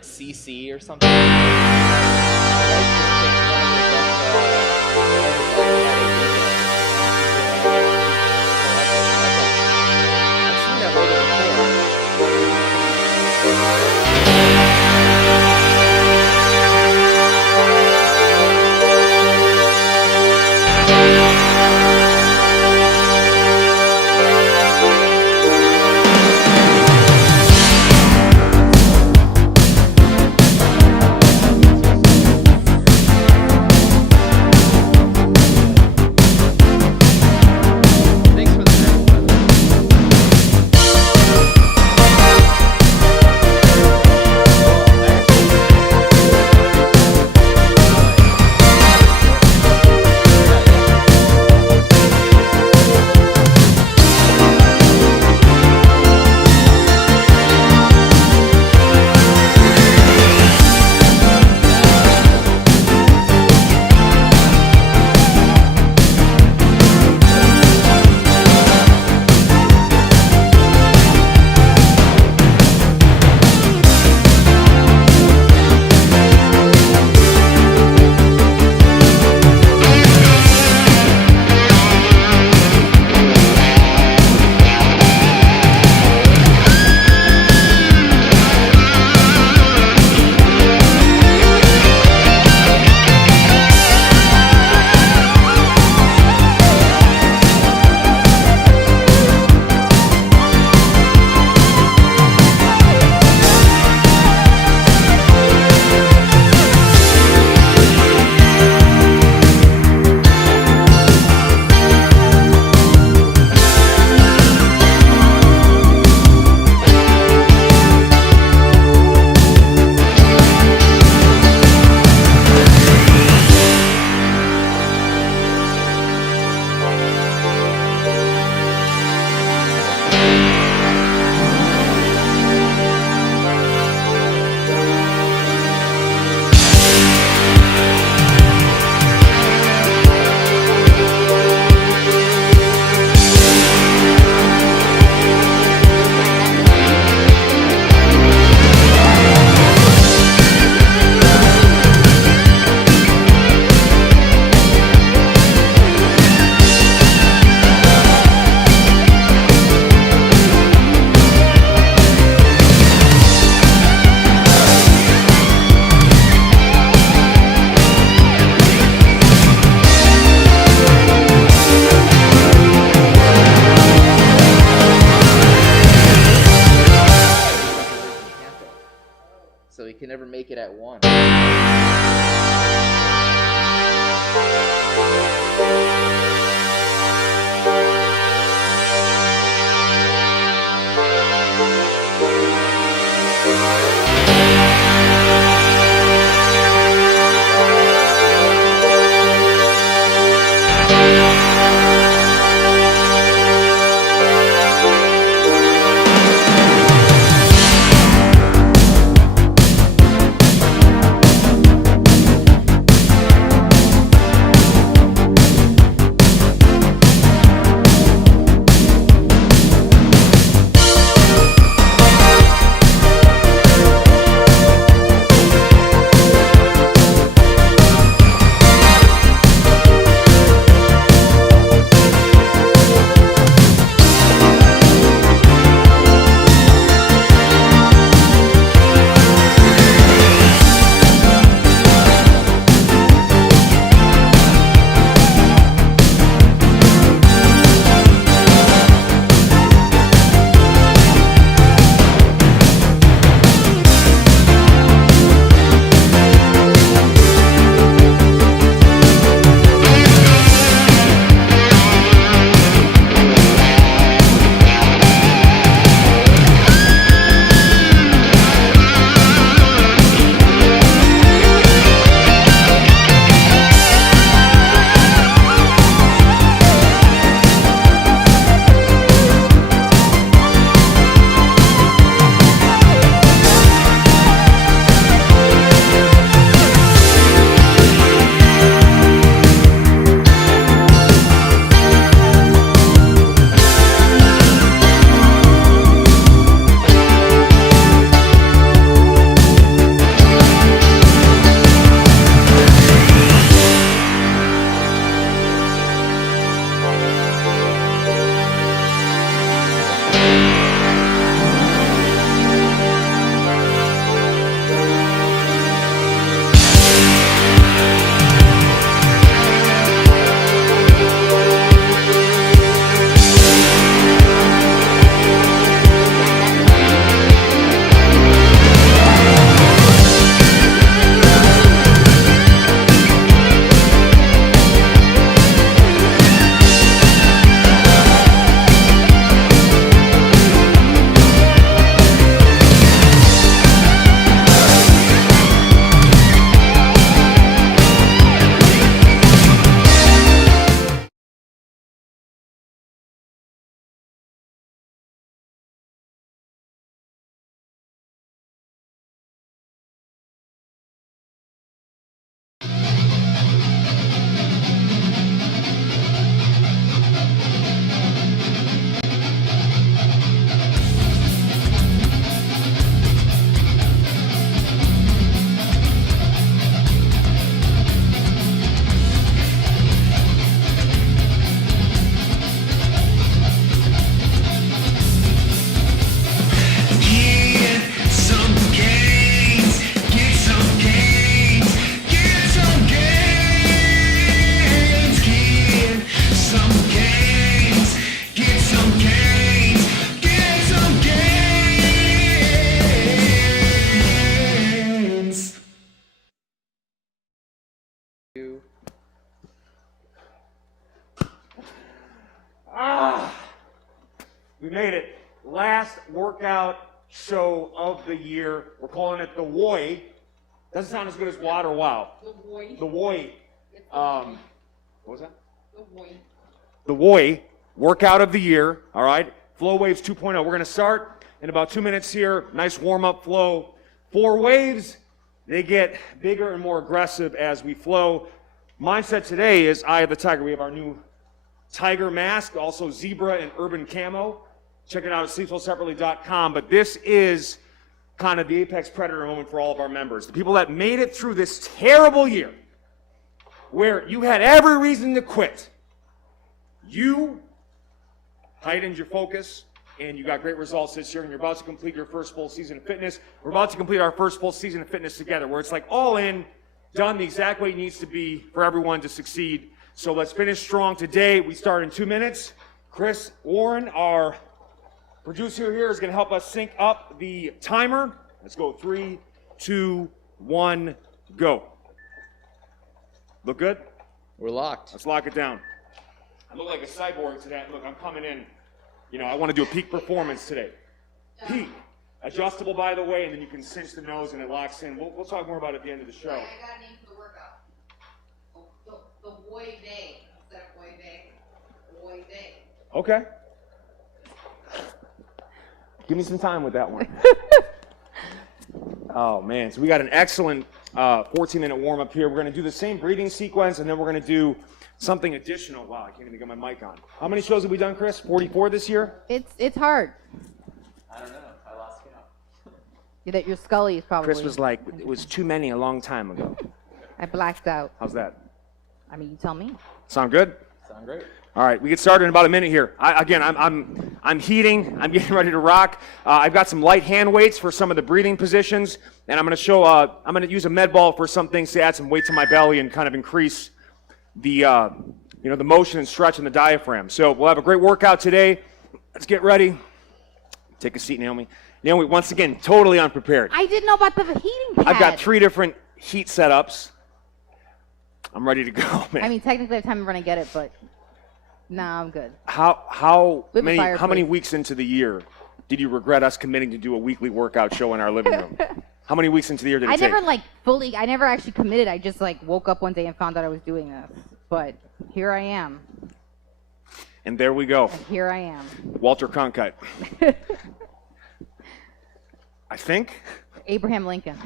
like CC or something. I've seen that logo so he can never make it at one. We made it. Last workout show of the year. We're calling it the Woi. Doesn't sound as good as WOD or WOW. The Woi. The Woi. What was that? The Woi. The Woi workout of the year. All right. Flow Waves 2.0. We're going to start in about 2 minutes here. Nice warm-up flow. 4 waves. They get bigger and more aggressive as we flow. Mindset today is Eye of the Tiger. We have our new tiger mask, also zebra and urban camo. Check it out at sleepwellseparately.com. But this is kind of the apex predator moment for all of our members. The people that made it through this terrible year where you had every reason to quit. You heightened your focus, and you got great results this year, and you're about to complete your first full season of fitness. We're about to complete our first full season of fitness together, where it's like all in, done the exact way it needs to be for everyone to succeed. So let's finish strong today. We start in 2 minutes. Chris Warren, our producer here, is going to help us sync up the timer. Let's go. 3, 2, 1, go. Look good? We're locked. Let's lock it down. I look like a cyborg today. Look, I'm coming in. You know, I want to do a peak performance today. Peak. Adjustable, by the way, and then you can cinch the nose and it locks in. We'll talk more about it at the end of the show. Wait, I got a name for the workout. The Woi Day. Instead of Woi Day. Woi Day. Okay. Give me some time with that one. Oh, man. So we got an excellent 14-minute warm-up here. We're going to do the same breathing sequence, and then we're going to do something additional. Wow, I can't even get my mic on. How many shows have we done, Chris? 44 this year? It's hard. I don't know. I lost count. That your Scully is probably. Chris was like, it was too many a long time ago. I blacked out. How's that? I mean, you tell me. Sound good? Sound great. All right, we get started in about a minute here. I'm heating. I'm getting ready to rock. I've got some light hand weights for some of the breathing positions, and I'm going to show. I'm going to use a med ball for some things to add some weight to my belly and kind of increase the the motion and stretch in the diaphragm. So we'll have a great workout today. Let's get ready. Take a seat, Naomi. Naomi, once again, totally unprepared. I didn't know about the heating pad. I've got 3 different heat setups. I'm ready to go, man. I mean, technically, I have time to get it, but nah, I'm good. How We have a many fireplace. weeks into the year did you regret us committing to do a weekly workout show in our living room? How many weeks into the year did it take? I never actually committed. I just woke up one day and found out I was doing this. But here I am. And there we go. And here I am. Walter Cronkite. I think. Abraham Lincoln.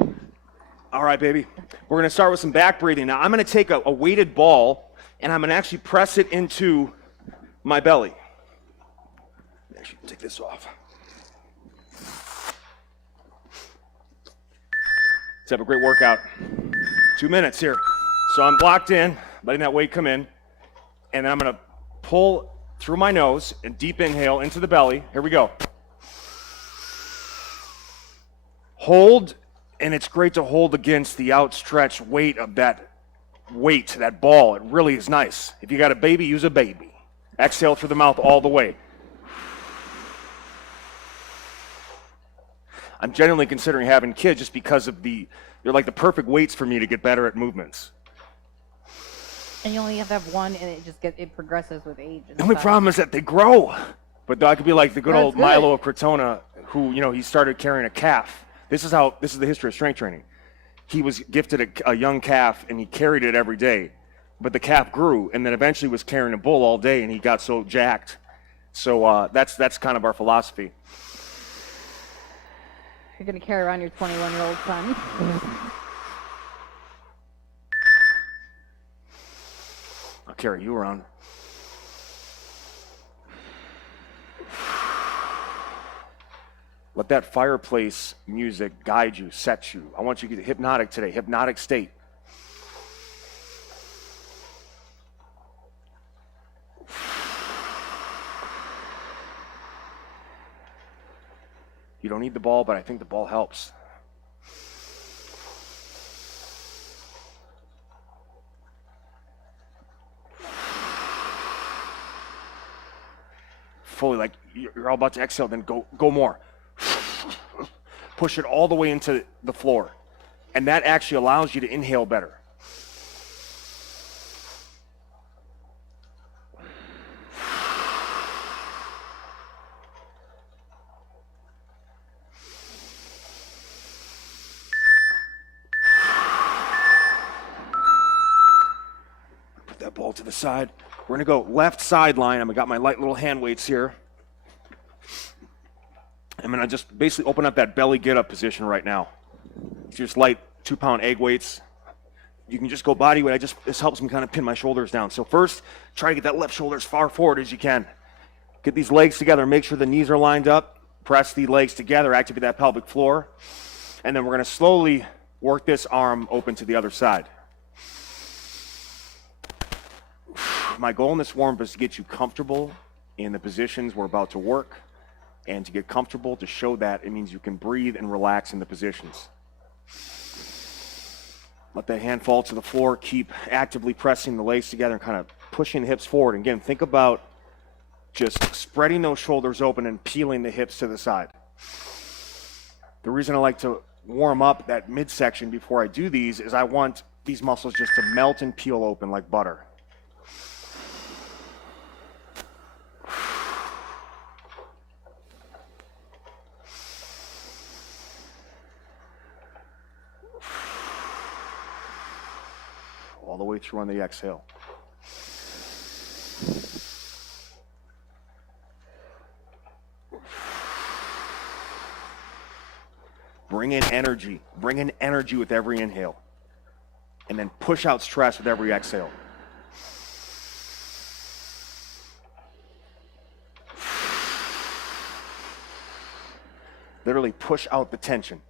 All right, baby. We're going to start with some back breathing. Now, I'm going to take a weighted ball, and I'm going to actually press it into my belly. Actually, take this off. Let's have a great workout. 2 minutes here. So I'm blocked in, letting that weight come in, and then I'm going to pull through my nose and deep inhale into the belly. Here we go. Hold, and it's great to hold against the outstretched weight of that ball. It really is nice. If you got a baby, use a baby. Exhale through the mouth all the way. I'm genuinely considering having kids just because of they're like the perfect weights for me to get better at movements. And you only have to have one, and it progresses with age. The only problem is that they grow. But I could be like the good That's old good. Milo Crotona, who, he started carrying a calf. This is the history of strength training. He was gifted a young calf, and he carried it every day. But the calf grew, and then eventually was carrying a bull all day, and he got so jacked. So that's kind of our philosophy. You're going to carry around your 21-year-old son. I'll carry you around. Let that fireplace music guide you, set you. I want you to get hypnotic today, hypnotic state. You don't need the ball, but I think the ball helps. Fully, like you're all about to exhale, then go more. Push it all the way into the floor. And that actually allows you to inhale better. to the side. We're gonna go left sideline. I've got my light little hand weights here. I'm gonna just basically open up that belly get up position right now. It's just light 2-pound egg weights. You can just go body weight. This helps me kind of pin my shoulders down. So first, try to get that left shoulder as far forward as you can. Get these legs together. Make sure the knees are lined up. Press the legs together. Activate that pelvic floor. And then we're going to slowly work this arm open to the other side. My goal in this warm-up is to get you comfortable in the positions we're about to work. And to get comfortable, to show that, it means you can breathe and relax in the positions. Let that hand fall to the floor. Keep actively pressing the legs together and kind of pushing the hips forward. And again, think about just spreading those shoulders open and peeling the hips to the side. The reason I like to warm up that midsection before I do these is I want these muscles just to melt and peel open like butter. All the way through on the exhale. Bring in energy. Bring in energy with every inhale. And then push out stress with every exhale. Literally push out the tension.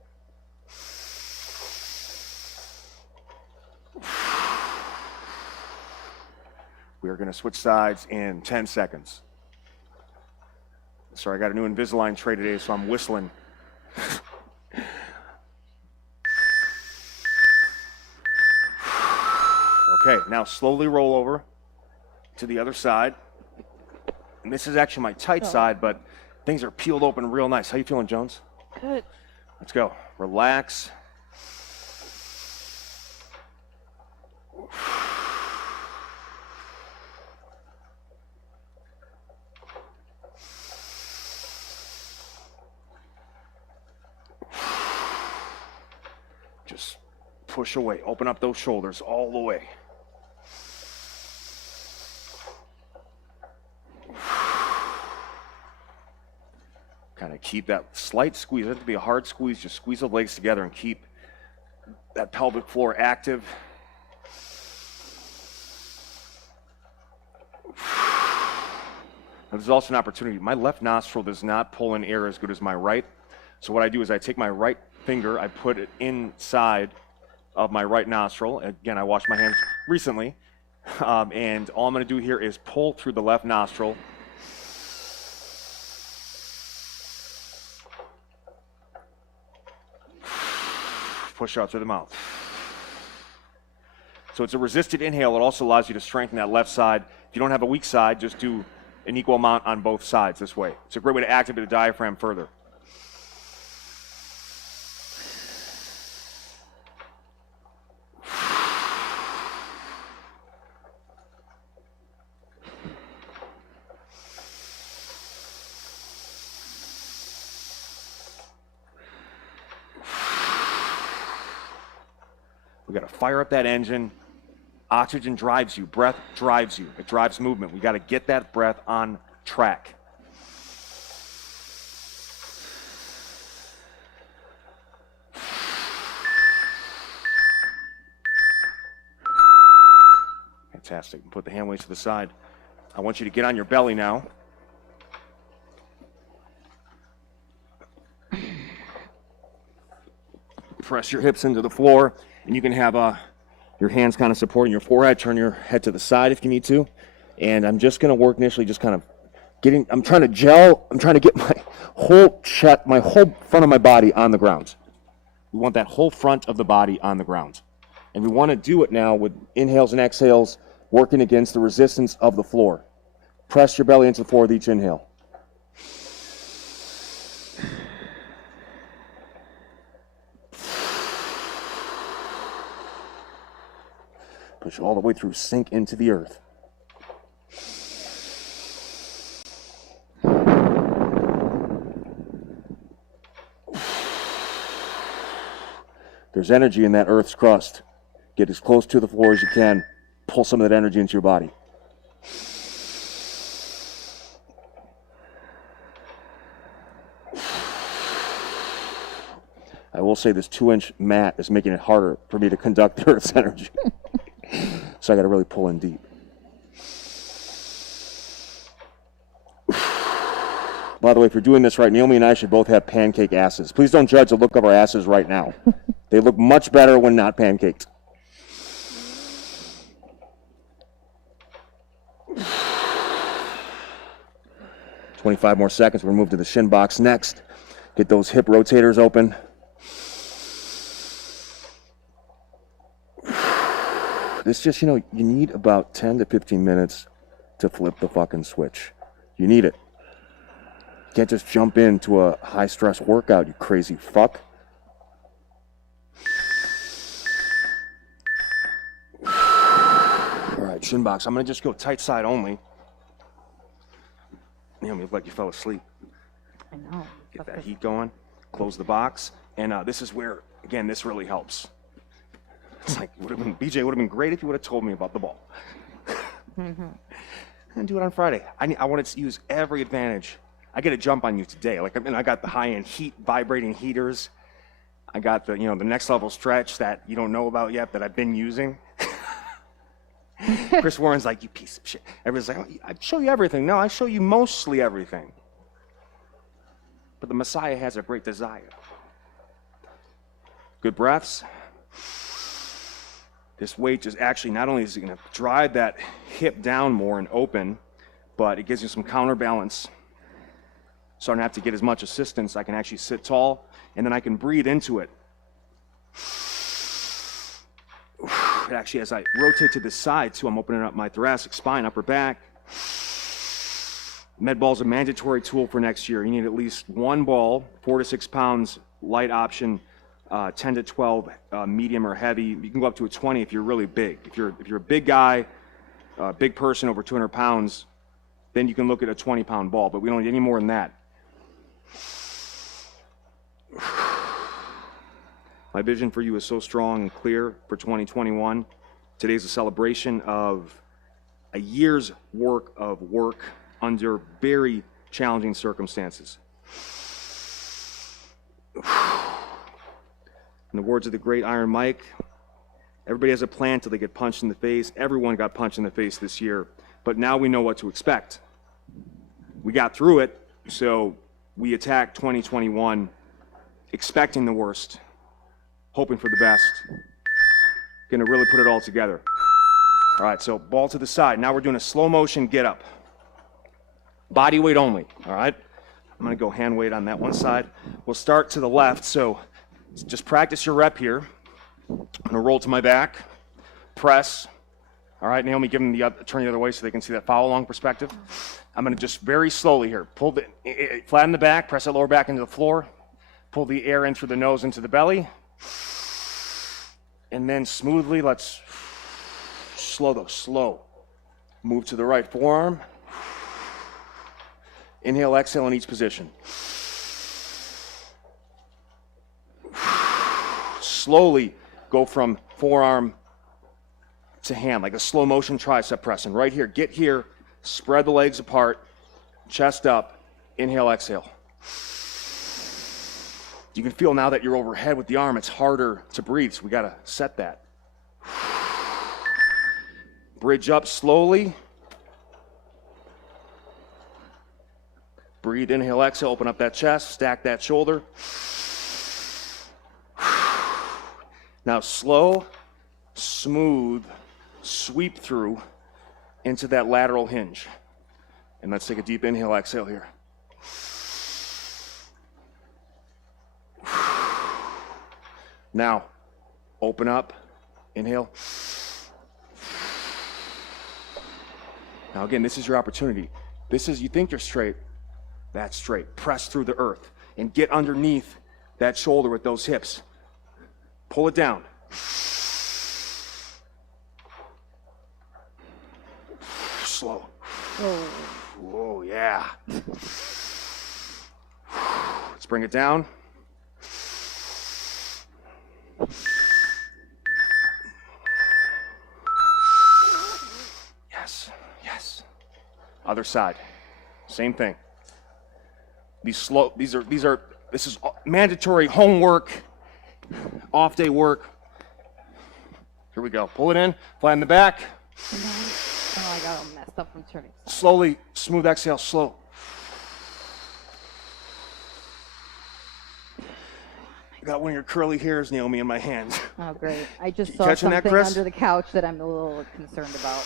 We are going to switch sides in 10 seconds. Sorry, I got a new Invisalign tray today, so I'm whistling. Okay, now slowly roll over to the other side. And this is actually my tight side, but things are peeled open real nice. How you feeling, Jones? Good. Let's go. Relax. Just push away. Open up those shoulders all the way. Kind of keep that slight squeeze. It doesn't have to be a hard squeeze. Just squeeze the legs together and keep that pelvic floor active. Now, there's also an opportunity. My left nostril does not pull in air as good as my right. So what I do is I take my right finger, I put it inside of my right nostril. Again, I washed my hands recently. And all I'm going to do here is pull through the left nostril. Push out through the mouth. So it's a resisted inhale. It also allows you to strengthen that left side. If you don't have a weak side, just do an equal amount on both sides this way. It's a great way to activate the diaphragm further. We got to fire up that engine. Oxygen drives you. Breath drives you. It drives movement. We got to get that breath on track. Fantastic. Put the hand weights to the side. I want you to get on your belly now. Press your hips into the floor, and you can have your hands kind of supporting your forehead. Turn your head to the side if you need to. And I'm just going to work initially just kind of getting, I'm trying to gel. I'm trying to get my whole chest, my whole front of my body on the ground. We want that whole front of the body on the ground. And we want to do it now with inhales and exhales, working against the resistance of the floor. Press your belly into the floor with each inhale. Push all the way through, sink into the earth. There's energy in that earth's crust. Get as close to the floor as you can. Pull some of that energy into your body. I will say this 2-inch mat is making it harder for me to conduct the Earth's energy. So I got to really pull in deep. By the way, if you're doing this right, Naomi and I should both have pancake asses. Please don't judge the look of our asses right now. They look much better when not pancaked. "25 more seconds. We're going to move to the shin box next. Get those hip rotators open. This just, you need about 10 to 15 minutes to flip the fucking switch. You need it. You can't just jump into a high-stress workout, you crazy fuck. All right, shin box. I'm going to just go tight side only. Naomi, you look like you fell asleep. I know. Get that heat going. Close the box. And this is where, again, this really helps. It's like, BJ would have been great if you would have told me about the ball. And do it on Friday. I wanted to use every advantage. I get a jump on you today. Like, I got the high-end heat vibrating heaters. I got the, the next level stretch that you don't know about yet that I've been using. Chris Warren's like, you piece of shit. Everybody's like, oh, I show you everything. No, I show you mostly everything. But the Messiah has a great desire. Good breaths. This weight just actually, not only is it going to drive that hip down more and open, but it gives you some counterbalance. So I don't have to get as much assistance. I can actually sit tall, and then I can breathe into it. It actually, as I rotate to the side, too, I'm opening up my thoracic spine, upper back. Med ball is a mandatory tool for next year. You need at least one ball, 4 to 6 pounds, light option, 10 to 12, medium or heavy. You can go up to a 20 if you're really big. If you're a big guy, big person over 200 pounds, then you can look at a 20-pound ball, but we don't need any more than that. My vision for you is so strong and clear for 2021. Today's a celebration of a year's work of work under very challenging circumstances. In the words of the great Iron Mike, everybody has a plan till they get punched in the face. Everyone got punched in the face this year, but now we know what to expect. We got through it, so we attack 2021 expecting the worst, hoping for the best. Gonna really put it all together. All right, so ball to the side. Now we're doing a slow motion get up. Body weight only, all right? I'm gonna go hand weight on that one side. We'll start to the left, so just practice your rep here. I'm gonna roll to my back, press. All right, Naomi, give them turn the other way so they can see that follow along perspective. I'm gonna just very slowly here, flatten the back, press that lower back into the floor, pull the air in through the nose into the belly, and then smoothly, let's slow. Move to the right forearm. Inhale, exhale in each position. Slowly go from forearm to hand, like a slow motion tricep press. And right here, get here, spread the legs apart, chest up, inhale, exhale. You can feel now that you're overhead with the arm, it's harder to breathe, so we gotta set that. Bridge up slowly. Breathe, inhale, exhale, open up that chest, stack that shoulder. Now slow, smooth, sweep through into that lateral hinge. And let's take a deep inhale, exhale here. Now, open up, inhale. Now again, this is your opportunity. You think you're straight, that's straight. Press through the earth and get underneath that shoulder with those hips. Pull it down. Slow. Oh, yeah. Let's bring it down. Yes. Other side. Same thing. This is mandatory homework, off day work. Here we go. Pull it in, flatten the back. Oh, I got all messed up from turning. Slowly, smooth exhale, slow. I got one of your curly hairs, Naomi, in my hands. Oh, great. I just saw Catching that, something Chris? under the couch that I'm a little concerned about.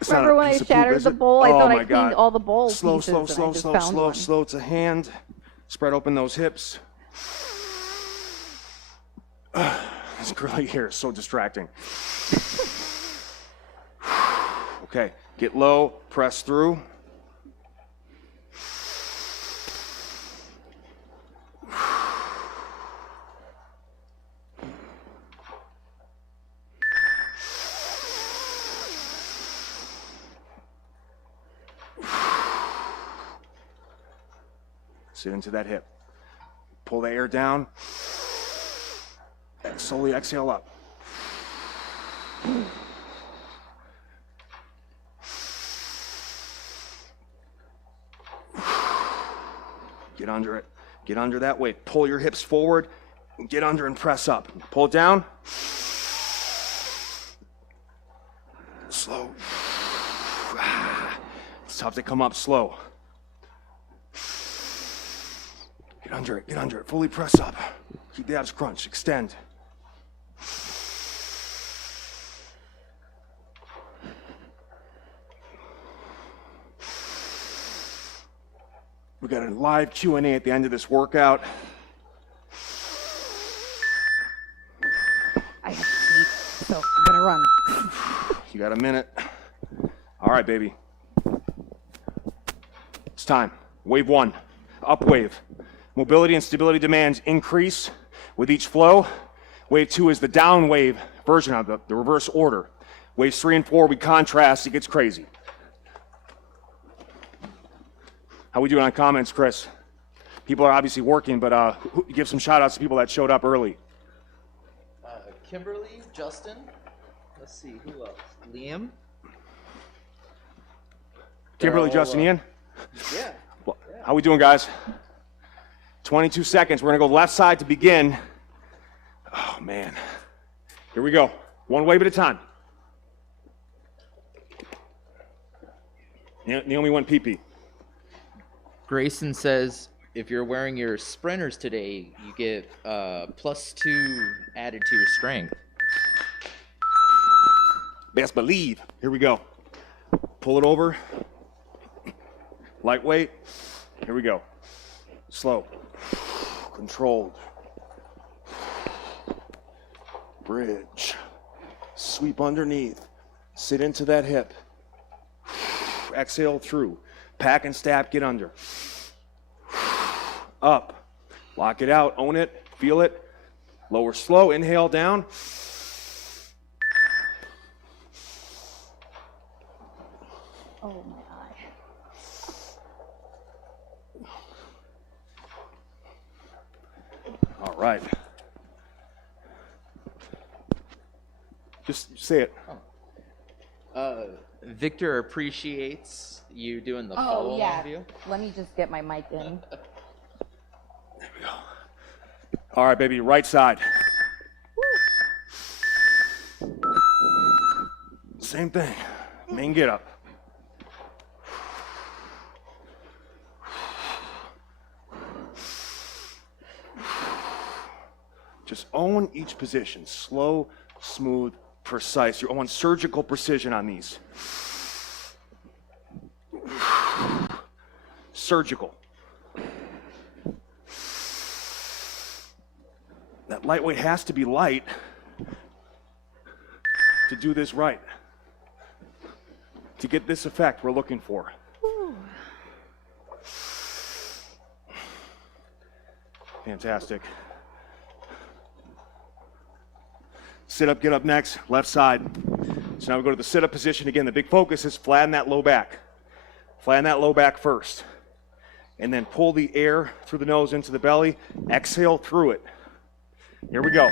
It's not Remember a when I piece of poop, shattered is the it? bowl? I Oh thought my I cleaned God. all the bowl Slow, pieces, slow, and I slow, just slow, found slow, one. slow. It's a hand. Spread open those hips. This curly hair is so distracting. Okay, get low, press through. Sit into that hip. Pull the air down. And slowly exhale up. Get under it. Get under that weight. Pull your hips forward. Get under and press up. Pull it down. Slow. It's tough to come up slow. Get under it, fully press up. Keep the abs crunched, extend. We got a live Q&A at the end of this workout. I have to eat, so I'm gonna run. You got a minute. All right, baby. It's time. Wave one, up wave. Mobility and stability demands increase with each flow. Wave two is the down wave version of the reverse order. Waves 3 and 4, we contrast, it gets crazy. How we doing on comments, Chris? People are obviously working, but give some shout outs to people that showed up early. Kimberly, Justin. Let's see, who else? Liam. Kimberly, all, Justin, Ian? Yeah. How we doing, guys? 22 seconds. We're going to go left side to begin. Oh, man. Here we go. One wave at a time. Naomi went pee-pee. Grayson says if you're wearing your sprinters today, you get +2 added to your strength. Best believe. Here we go. Pull it over. Lightweight. Here we go. Slow. Controlled. Bridge. Sweep underneath. Sit into that hip. Exhale through. Pack and stab, get under. Up. Lock it out, own it, feel it. Lower slow, inhale down. Oh my eye. All right. Just say it. Victor appreciates you doing the Oh follow-along yeah. view. Let me just get my mic in. There we go. All right, baby, right side. Same thing. Main get up. Just own each position. Slow, smooth, precise. You want surgical precision on these. Surgical. That lightweight has to be light to do this right. To get this effect we're looking for. Fantastic. Sit up, get up next, left side. So now we go to the sit up position again. The big focus is flatten that low back. Flatten that low back first. And then pull the air through the nose into the belly. Exhale through it. Here we go.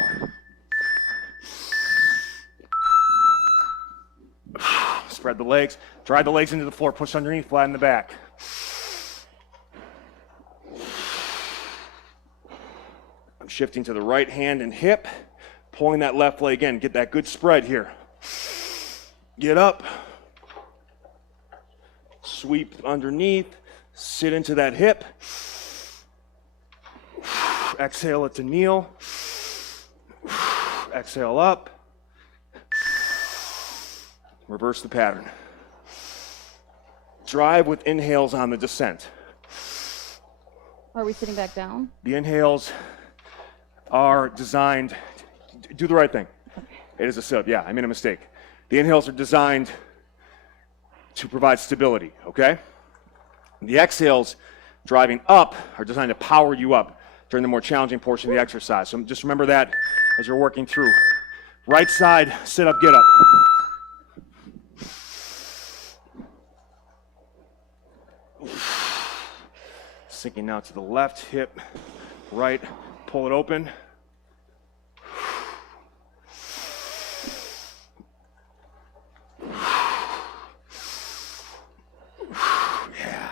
Spread the legs. Drive the legs into the floor. Push underneath, flat in the back. I'm shifting to the right hand and hip. Pulling that left leg in. Get that good spread here. Get up. Sweep underneath. Sit into that hip. Exhale it to kneel. Exhale up. Reverse the pattern. Drive with inhales on the descent. Are we sitting back down? The inhales are designed, do the right thing. It is a sit-up, yeah, I made a mistake. The inhales are designed to provide stability, okay? The exhales, driving up, are designed to power you up during the more challenging portion of the exercise. So just remember that as you're working through. Right side, sit up, get up. Sinking now to the left hip, right, pull it open. Yeah.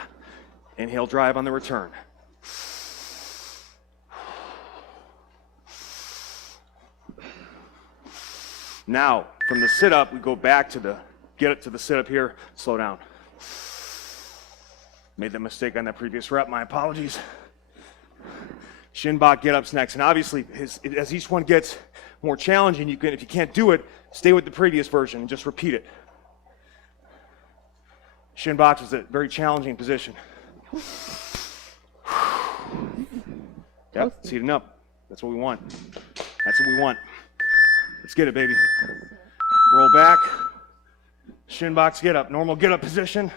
Inhale, drive on the return. Now, from the sit-up, we go back to the, get it to the sit-up here, slow down. Made that mistake on that previous rep, my apologies. Shin bok get-ups next, and obviously, as each one gets more challenging, you can, if you can't do it, stay with the previous version and just repeat it. Shin bok is a very challenging position. Yep, seating up. That's what we want. That's what we want. Let's get it, baby. Roll back. Shin box get up. Normal get up position.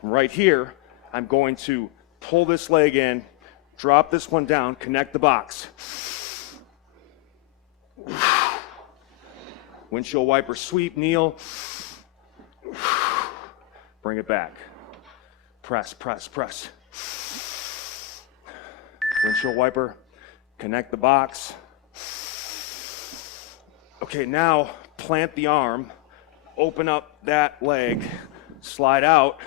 Right here, I'm going to pull this leg in, drop this one down, connect the box. Windshield wiper sweep, kneel. Bring it back. Press, press, press. Windshield wiper, connect the box. Okay, now plant the arm, open up that leg, slide out,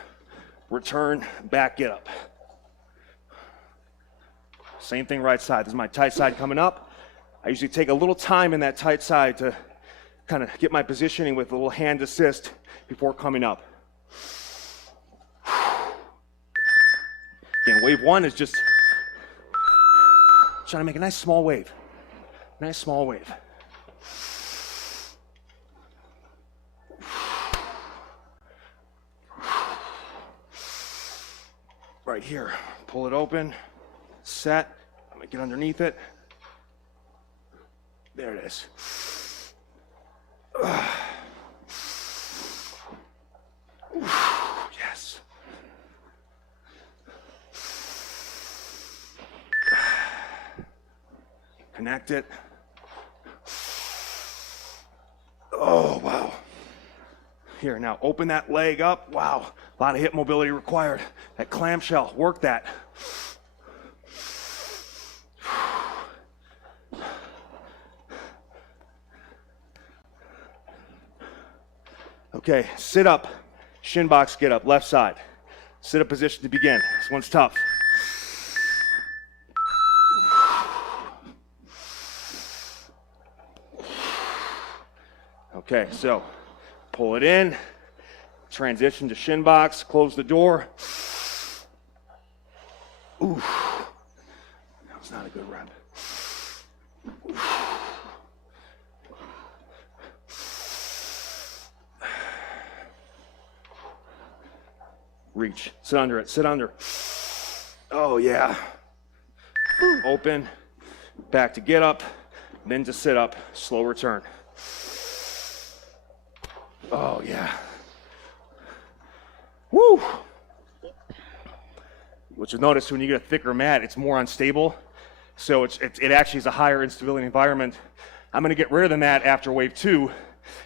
return, back, get up. Same thing right side. This is my tight side coming up. I usually take a little time in that tight side to kind of get my positioning with a little hand assist before coming up. Again, wave one is just trying to make a nice small wave. Nice small wave. Right here, pull it open, set, I'm gonna get underneath it. There it is. Yes. Connect it. Oh, wow. Here, now open that leg up. Wow, a lot of hip mobility required. That clamshell, work that. Okay, sit up, shin box, get up, left side. Sit up position to begin. This one's tough. Okay, so pull it in, transition to shin box, close the door. Ooh, that was not a good rep. Reach, sit under it, sit under. Oh yeah. Open, back to get up, then to sit up, slow return. Oh yeah. Woo! What you'll notice when you get a thicker mat, it's more unstable. So it actually is a higher instability environment. I'm gonna get rid of the mat after wave 2,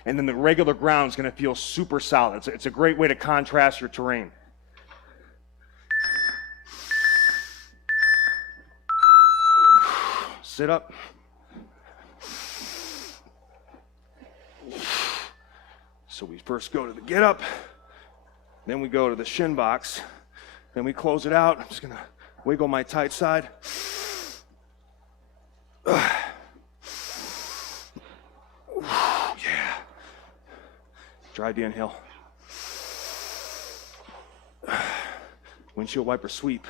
and then the regular ground's gonna feel super solid. It's a great way to contrast your terrain. Sit up, So we first go to the get up, then we go to the shin box, then we close it out. I'm just gonna wiggle my tight side. Yeah. Drive the inhale. Windshield wiper sweep.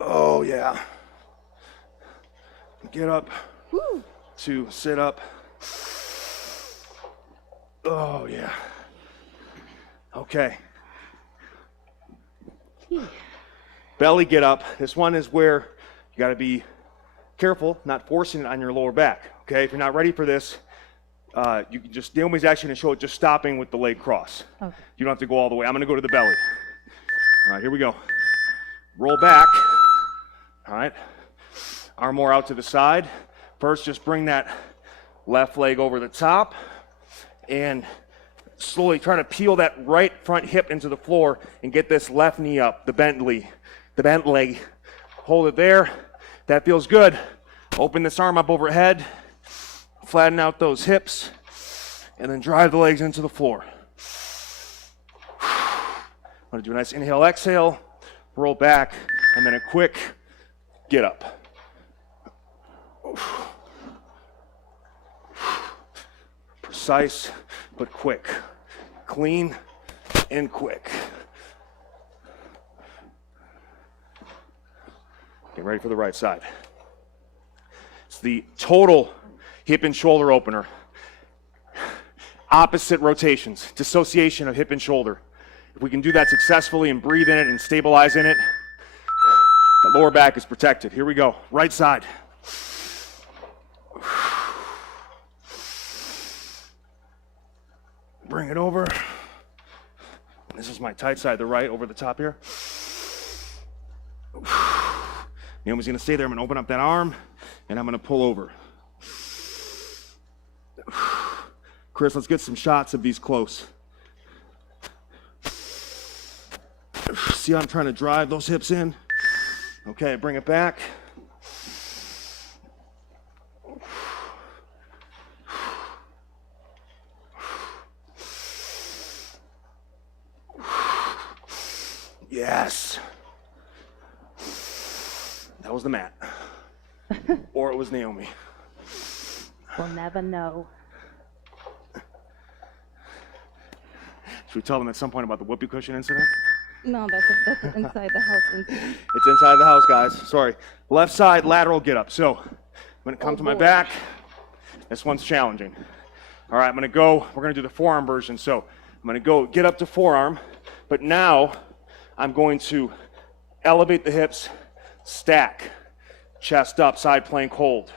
Oh yeah. Get up. Woo. To sit up. Oh yeah. Okay. Belly get up. This one is where you got to be careful, not forcing it on your lower back. Okay, if you're not ready for this, you can just, Naomi's actually going to show it just stopping with the leg cross. Okay. You don't have to go all the way. I'm going to go to the belly. All right, here we go. Roll back. All right. Arm more out to the side. First, just bring that left leg over the top and slowly try to peel that right front hip into the floor and get this left knee up, the bent leg. Hold it there. That feels good. Open this arm up overhead. Flatten out those hips. And then drive the legs into the floor. I'm going to do a nice inhale, exhale, roll back, and then a quick get up. Precise, but quick. Clean and quick. Get ready for the right side. It's the total hip and shoulder opener. Opposite rotations, dissociation of hip and shoulder. If we can do that successfully and breathe in it and stabilize in it, the lower back is protected. Here we go, right side. Bring it over. This is my tight side, the right, over the top here. Naomi's gonna stay there. I'm gonna open up that arm, and I'm gonna pull over. Chris, let's get some shots of these close. See how I'm trying to drive those hips in? Okay, bring it back. Yes. That was the mat. Or it was Naomi. We'll never know. Should we tell them at some point about the whoopee cushion incident? No, that's inside the house incident. It's inside the house, guys. Sorry. Left side lateral get up. So when it comes to my back, this one's challenging. All right, we're going to do the forearm version. So I'm going to go get up to forearm, but now I'm going to elevate the hips, stack, chest up, side plank hold.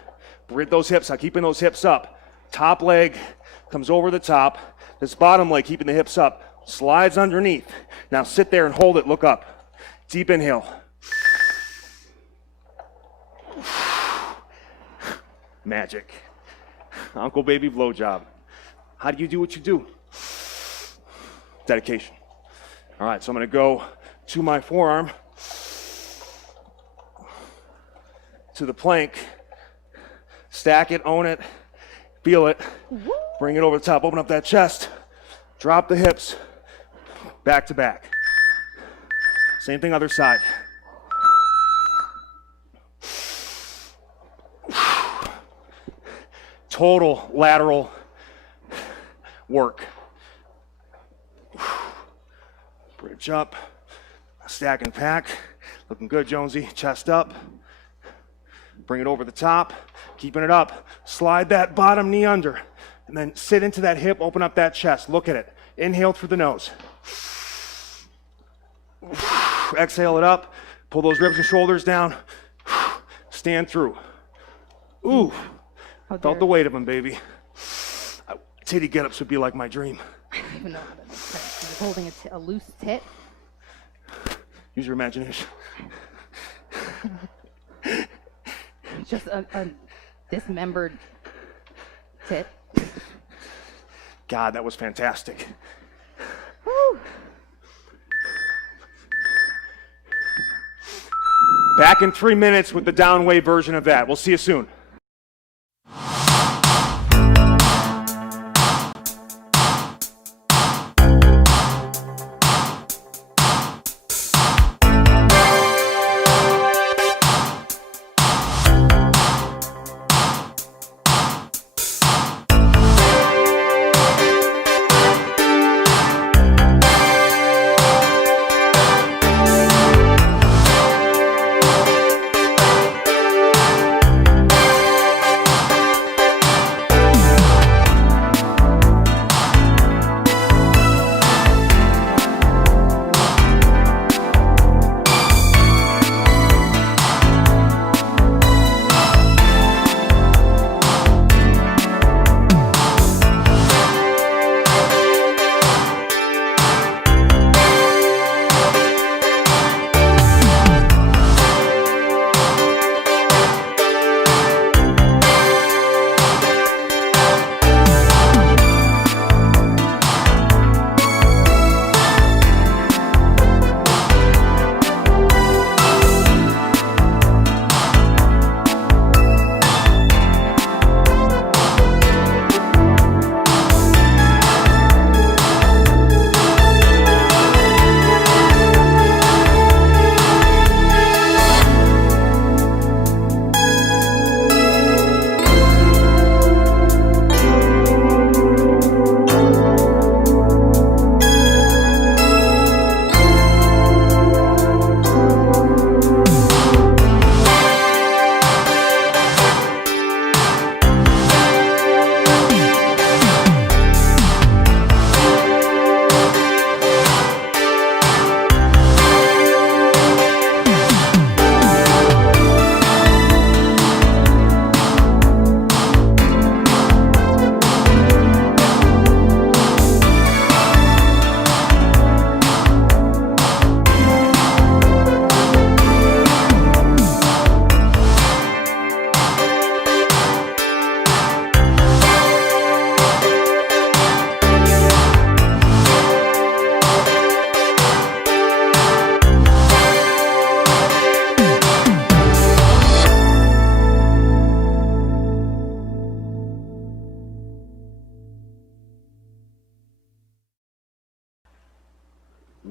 Breathe those hips, keeping those hips up. Top leg comes over the top. This bottom leg, keeping the hips up, slides underneath. Now sit there and hold it, look up. Deep inhale. Magic. Uncle baby blowjob. How do you do what you do? Dedication. All right, so I'm gonna go to my forearm, to the plank, stack it, own it, feel it, bring it over the top, open up that chest, drop the hips, back to back. Same thing other side. Total lateral work. Bridge up, stack and pack. Looking good, Jonesy. Chest up. Bring it over the top, keeping it up. Slide that bottom knee under, and then sit into that hip, open up that chest. Look at it. Inhale through the nose. Exhale it up. Pull those ribs and shoulders down. Stand through. Ooh. Felt the weight of them, baby. Titty get-ups would be like my dream. I don't even know how to describe it. He's holding a loose tit. Use your imagination. Just a dismembered tit. God, that was fantastic. Woo. Back in 3 minutes with the down wave version of that. We'll see you soon.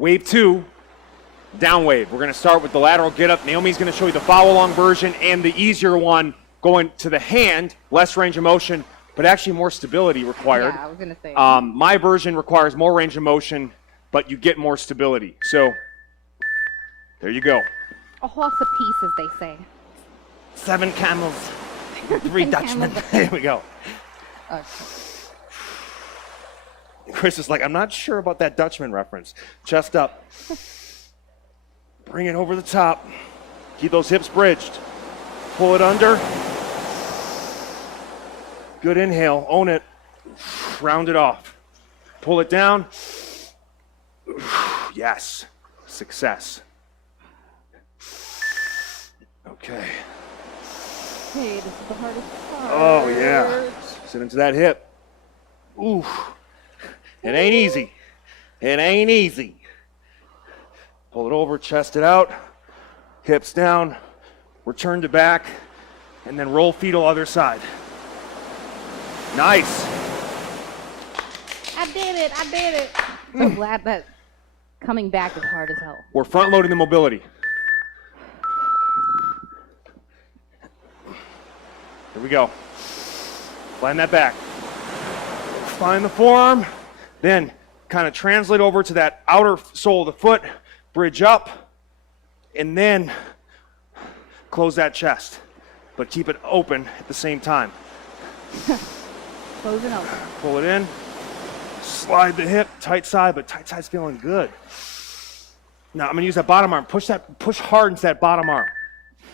Wave 2, down wave. We're going to start with the lateral get up. Naomi's going to show you the follow along version and the easier one going to the hand, less range of motion, but actually more stability required. Yeah, I was gonna say. My version requires more range of motion, but you get more stability. So there you go. A horse apiece, as they say. 7 camels, 3 Dutchmen. camels. There we go. Okay. Chris is like, I'm not sure about that Dutchman reference. Chest up. Bring it over the top. Keep those hips bridged. Pull it under. Good inhale. Own it. Round it off. Pull it down. Yes. Success. Okay. Hey, this is the hardest part. Oh, yeah. Sit into that hip. Ooh. It ain't easy. It ain't easy. Pull it over, chest it out, hips down, return to back, and then roll fetal other side. Nice. I did it. I did it. I'm so glad that coming back is hard as hell. We're front loading the mobility. Here we go. Find that back. Find the forearm. Then kind of translate over to that outer sole of the foot, bridge up, and then close that chest. But keep it open at the same time. Close and open. Pull it in, slide the hip, tight side, but tight side's feeling good. Now I'm gonna use that bottom arm. Push hard into that bottom arm.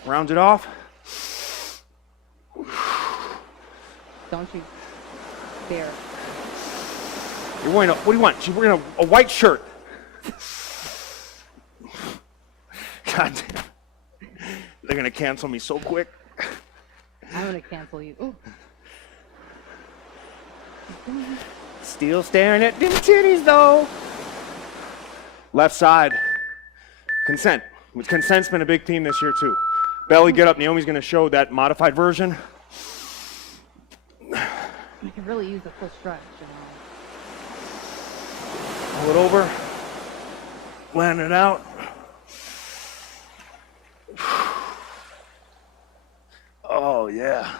Round it off. Don't you dare. You're wearing what do you want? She's wearing a white shirt. God damn. They're gonna cancel me so quick. I'm gonna cancel you. Ooh. Still staring at them titties though. Left side. Consent. Consent's been a big theme this year too. Belly get up. Naomi's gonna show that modified version. You can really use a full stretch. You know? Pull it over. Land it out. Oh yeah.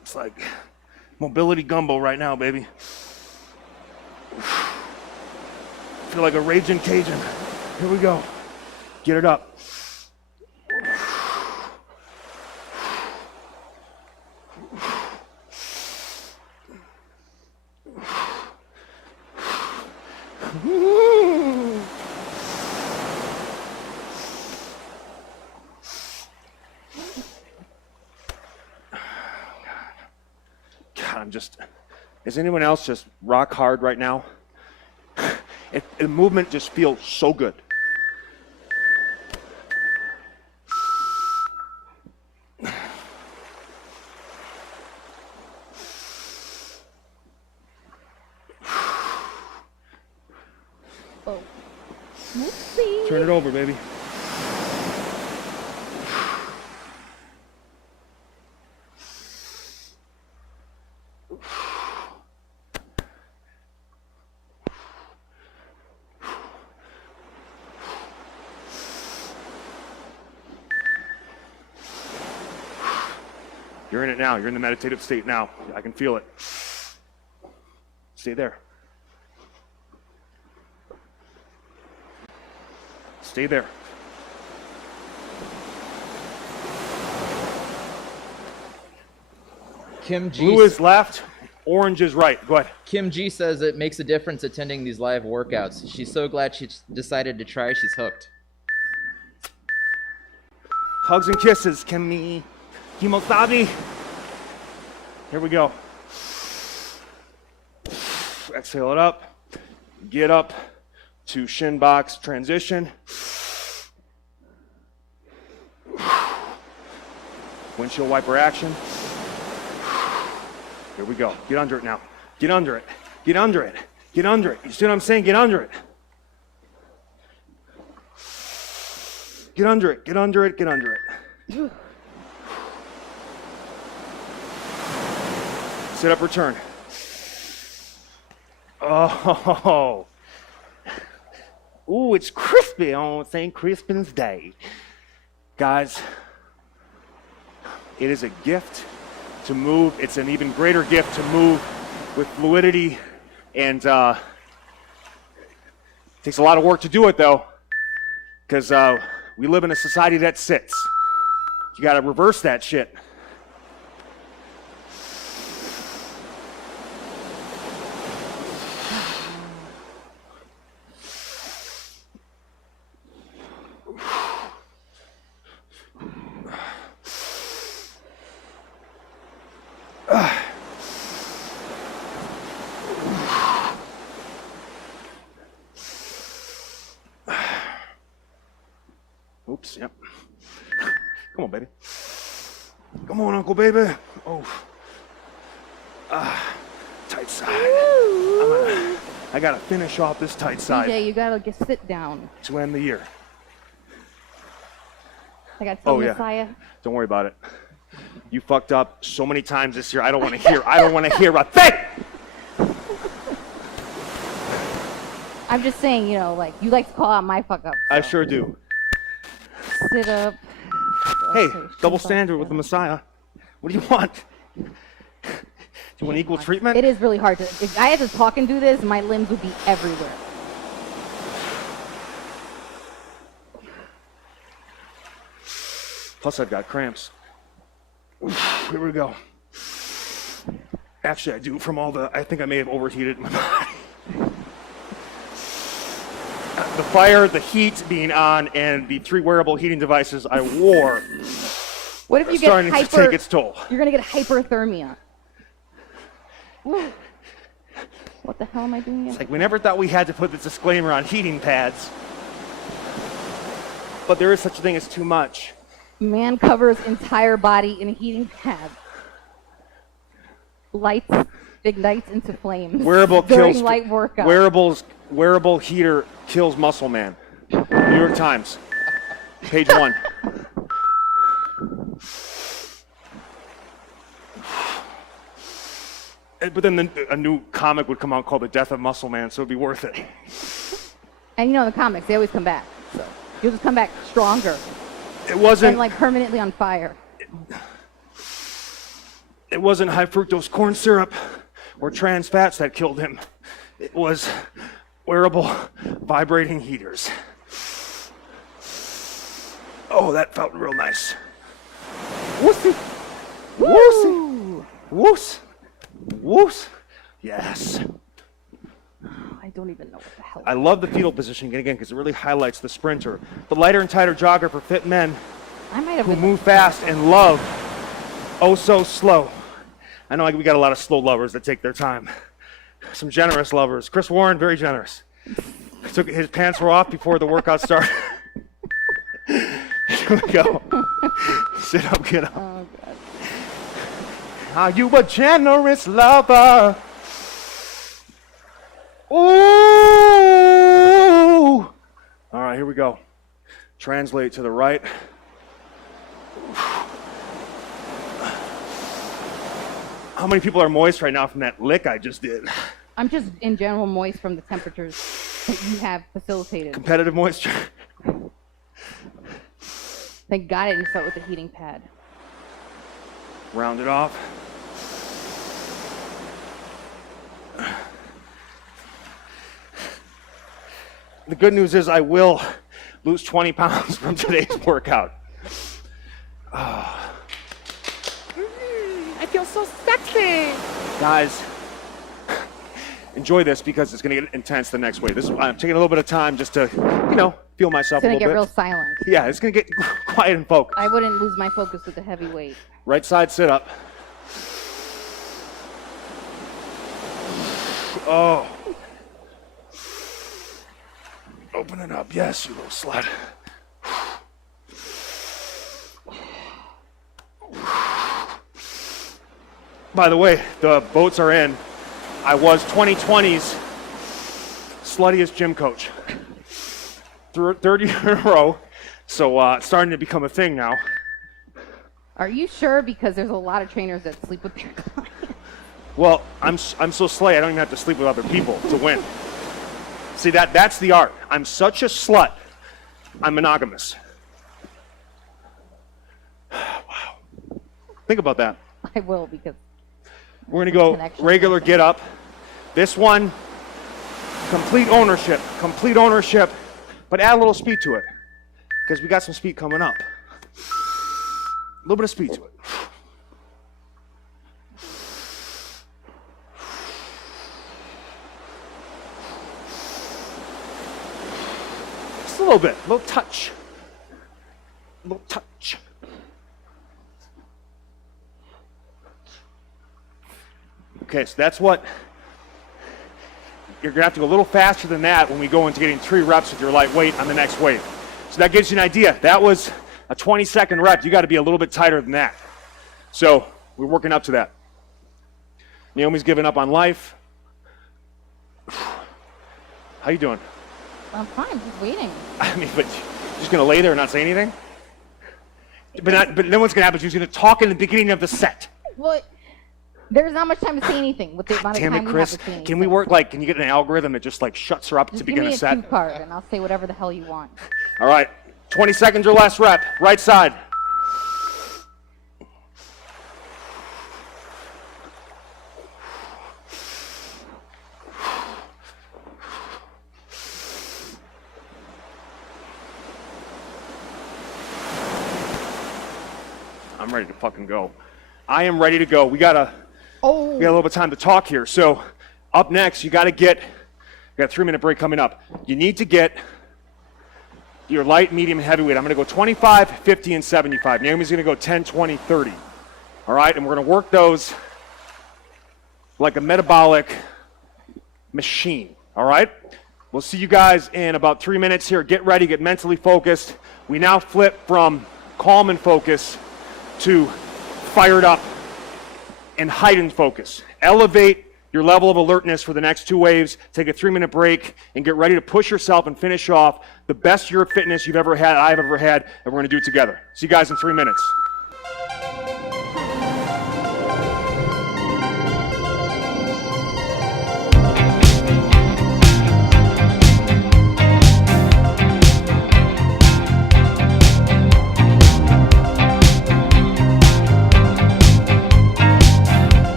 It's like mobility gumbo right now, baby. Feel like a raging Cajun. Here we go. Get it up. Is anyone else just rock hard right now? The movement just feels so good. Oh. Whoopsie. Turn it over, baby. You're in it now. You're in the meditative state now. I can feel it. Stay there. Stay there. Kim G. Blue is left, orange is right. Go ahead. Kim G says it makes a difference attending these live workouts. She's so glad she decided to try. She's hooked. Hugs and kisses, Kimmy. Kimosabi. Here we go. Exhale it up. Get up to shin box transition. Windshield wiper action. Here we go. Get under it now. Get under it. Get under it. Get under it. You see what I'm saying? Get under it. Get under it. Get under it. Get under it. Sit up, return. Oh. Ooh, it's crispy on St. Crispin's Day. Guys, it is a gift to move. It's an even greater gift to move with fluidity, and it takes a lot of work to do it, though, because we live in a society that sits. You got to reverse that shit. Oops, yep. Come on, baby. Come on, Uncle Baby. Oh. Tight side. I gotta finish off this tight side BJ, you gotta just sit down. to end the year. I got some Oh, yeah. Messiah. Don't worry about it. You fucked up so many times this year. I don't want to hear a thing. I'm just saying, you know, like, you like to call out my fuck up. I sure do. Sit up. Hey, Okay, double sit standard back with the down. Messiah. What do you want? Do you want equal treatment? It is really hard to. If I had to talk and do this, my limbs would be everywhere. Plus, I've got cramps. Oof, here we go. Actually, I do from all the. I think I may have overheated my body. The fire, the heat being on, and the 3 wearable heating devices I wore What if are you get starting to hyper? take its toll. You're gonna get hyperthermia. Ooh. What the hell am I doing here? It's like we never thought we had to put this disclaimer on heating pads, but there is such a thing as too much. Man covers entire body in a heating pad. Lights ignites into flames. Wearable during kills. light workout. Wearable heater kills muscle man. New York Times, page 1. But then a new comic would come out called The Death of Muscle Man, so it'd be worth it. And you know, in the comics, they always come back. So you'll just come back stronger It wasn't. and like permanently on fire. It wasn't high fructose corn syrup or trans fats that killed him. It was wearable vibrating heaters. Oh, that felt real nice. Woosy. Woosy. Woos. Woos. Yes. I don't even know what the hell. I love the fetal position again because it really highlights the sprinter. The lighter and tighter jogger for fit men I might have who been. move fast and love oh so slow. I know we got a lot of slow lovers that take their time. Some generous lovers. Chris Warren, very generous. His pants were off before the workout started. Here we go. Sit up, get up. Oh, God. Are you a generous lover? Ooh! All right, here we go. Translate to the right. How many people are moist right now from that lick I just did? I'm just in general moist from the temperatures that you have facilitated. Competitive moisture. Thank God I didn't start with the heating pad. Round it off. The good news is I will lose 20 pounds from today's workout. I feel so sexy. Guys, enjoy this because it's going to get intense the next way. I'm taking a little bit of time just to, feel myself It's a gonna little get bit. real silent. Yeah, it's going to get quiet and focused. I wouldn't lose my focus with the heavy weight. Right side sit up. Oh. Open it up. Yes, you little slut. By the way, the boats are in. I was 2020's sluttiest gym coach. 30 in a row. So it's starting to become a thing now. Are you sure? Because there's a lot of trainers that sleep with their clients. Well, I'm so slay, I don't even have to sleep with other people to win. See, that's the art. I'm such a slut. I'm monogamous. Wow. Think about that. I will because We're going to go connection. regular get up. This one, complete ownership, but add a little speed to it because we got some speed coming up. A little bit of speed to it. Just a little bit, a little touch. A little touch. Okay, so that's what, you're gonna have to go a little faster than that when we go into getting 3 reps with your light weight on the next wave. So that gives you an idea. That was a 20-second rep. You gotta be a little bit tighter than that. So we're working up to that. Naomi's giving up on life. How you doing? I'm fine, just waiting. I mean, but you're just gonna lay there and not say anything? But then what's gonna happen is you're gonna talk in the beginning of the set. Well, there's not much time to say anything with the amount of Damn time it, we have Chris. to say anything. Can we work can you get an algorithm that just shuts her up Just to give begin me a a set? 2 card and I'll say whatever the hell you want. All right, 20 seconds or less rep, right side. I'm ready to fucking go. I am ready to go. We got a little bit of time to talk here. So up next, we got a 3-minute break coming up. You need to get your light, medium, and heavyweight. I'm going to go 25, 50, and 75. Naomi's going to go 10, 20, 30. All right, and we're going to work those like a metabolic machine. All right? We'll see you guys in about 3 minutes here. Get ready, get mentally focused. We now flip from calm and focus to fired up and heightened focus. Elevate your level of alertness for the next 2 waves. Take a 3-minute break and get ready to push yourself and finish off the best year of fitness you've ever had, I've ever had, and we're going to do it together. See you guys in 3 minutes.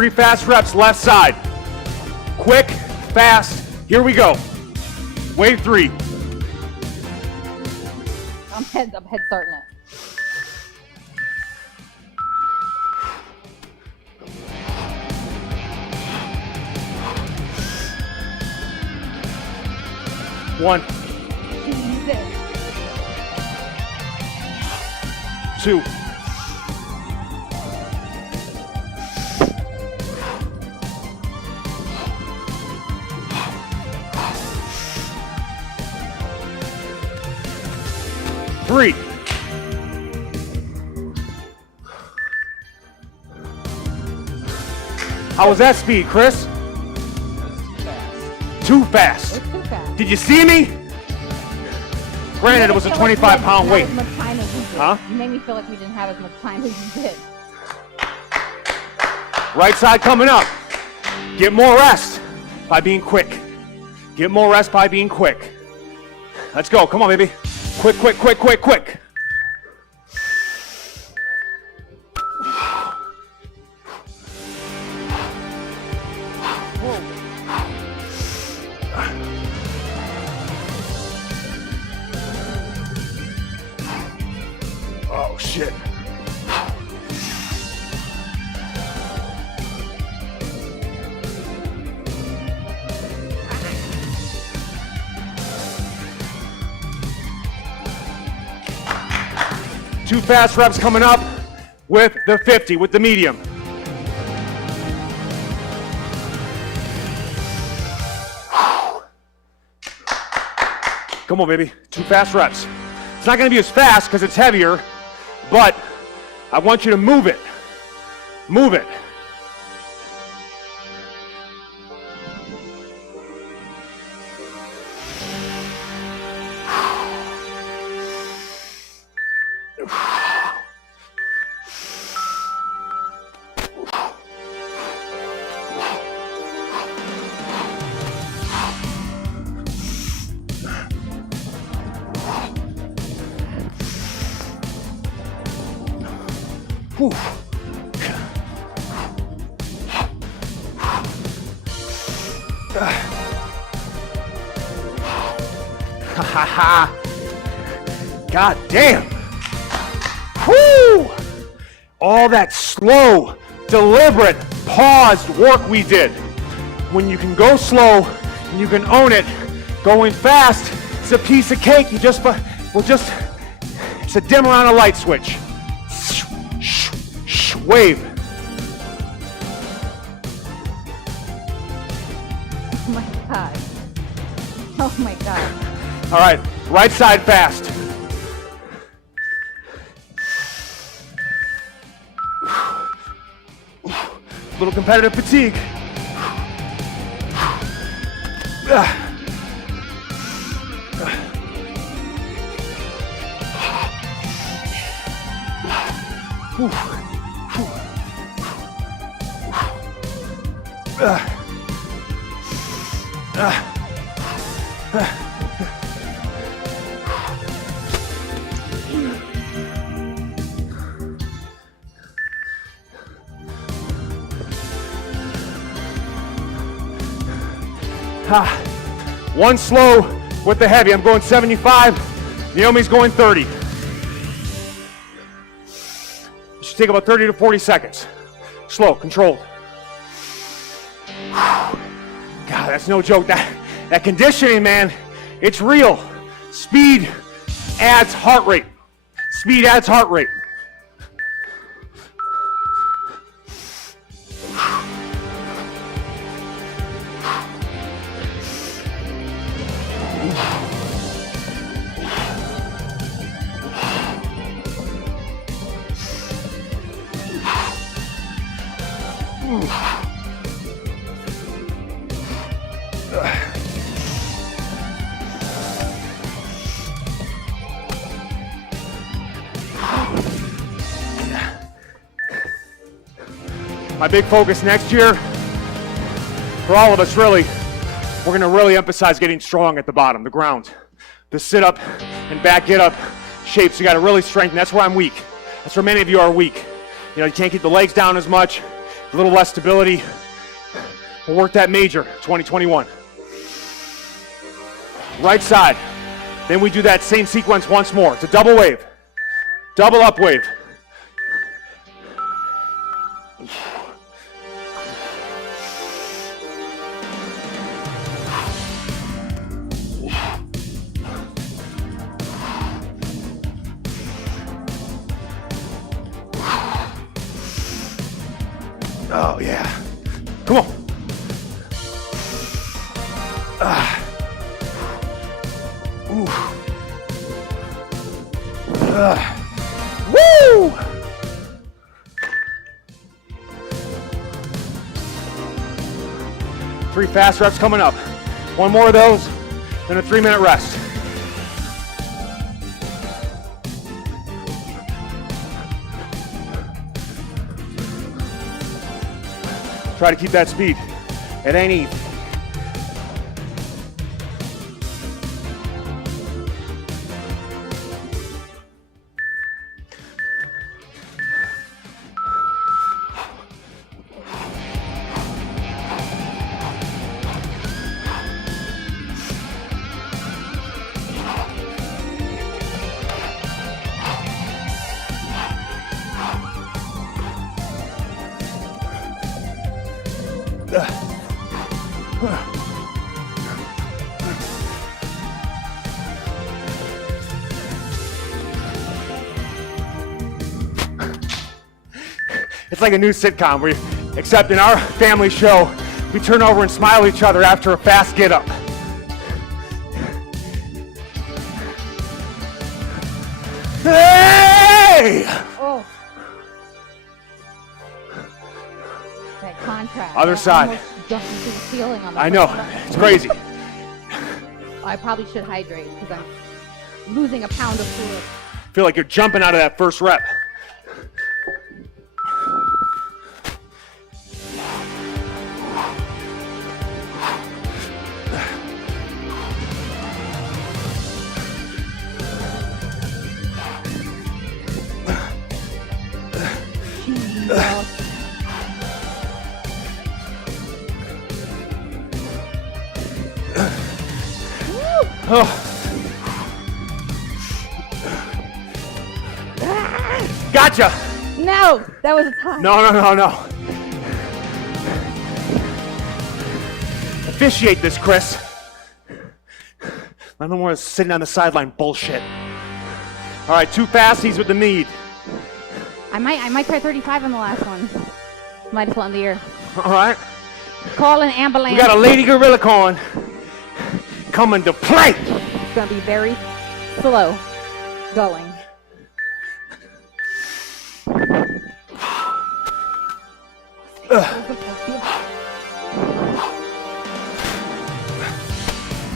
3 fast reps, left side. Quick, fast, here we go. Wave 3. I'm head starting it. One, Jesus. 2. 3. How was that speed, Chris? Too fast. It's too fast. Did you see me? Granted, it was a 25-pound weight. As much time as we did. Huh? You made me feel like we didn't have as much time as you did. Right side coming up. Get more rest by being quick. Get more rest by being quick. Let's go. Come on, baby. Quick, quick, quick, quick, quick. Oh, shit. Two fast reps coming up with the 50, with the medium. Come on, baby. 2 fast reps. It's not going to be as fast because it's heavier, but I want you to move it. Move it. Whew. God damn. Whew. All that slow, deliberate, paused work we did. When you can go slow and you can own it, going fast, it's a piece of cake. It's a dim around a light switch. Wave. Oh my God. Oh my God. All right, right side fast. Little competitive fatigue. One slow with the heavy. I'm going 75. Naomi's going 30. It should take about 30 to 40 seconds. Slow, controlled. God, that's no joke. That conditioning, man, it's real. Speed adds heart rate. Speed adds heart rate. My big focus next year, for all of us really, we're gonna really emphasize getting strong at the bottom, the ground. The sit up and back get up shapes, you gotta really strengthen. That's where I'm weak. That's where many of you are weak. You know, you can't keep the legs down as much. A little less stability. We'll work that major, 2021. Right side. Then we do that same sequence once more. It's a double wave. Double up wave. Oh, yeah. Come on. Ooh. Woo! Three fast reps coming up. One more of those, then a 3-minute rest. Try to keep that speed. It ain't easy. It's like a new sitcom, except in our family show, we turn over and smile at each other after a fast get up. Hey! Oh. That contrast. Other side. Almost jumped into the ceiling on the I know, it's crazy. I probably should hydrate because I'm losing a pound of fluid. Feel like you're jumping out of that first rep. Oh. Gotcha! No, that was a tie. No. Officiate this, Chris. I don't want to sitting on the sideline bullshit. All right, 2 fasties with the mead. I might try 35 on the last one. Might as well end the year. All right. Call an ambulance. We got a lady gorilla corn coming to play. It's gonna be very slow going.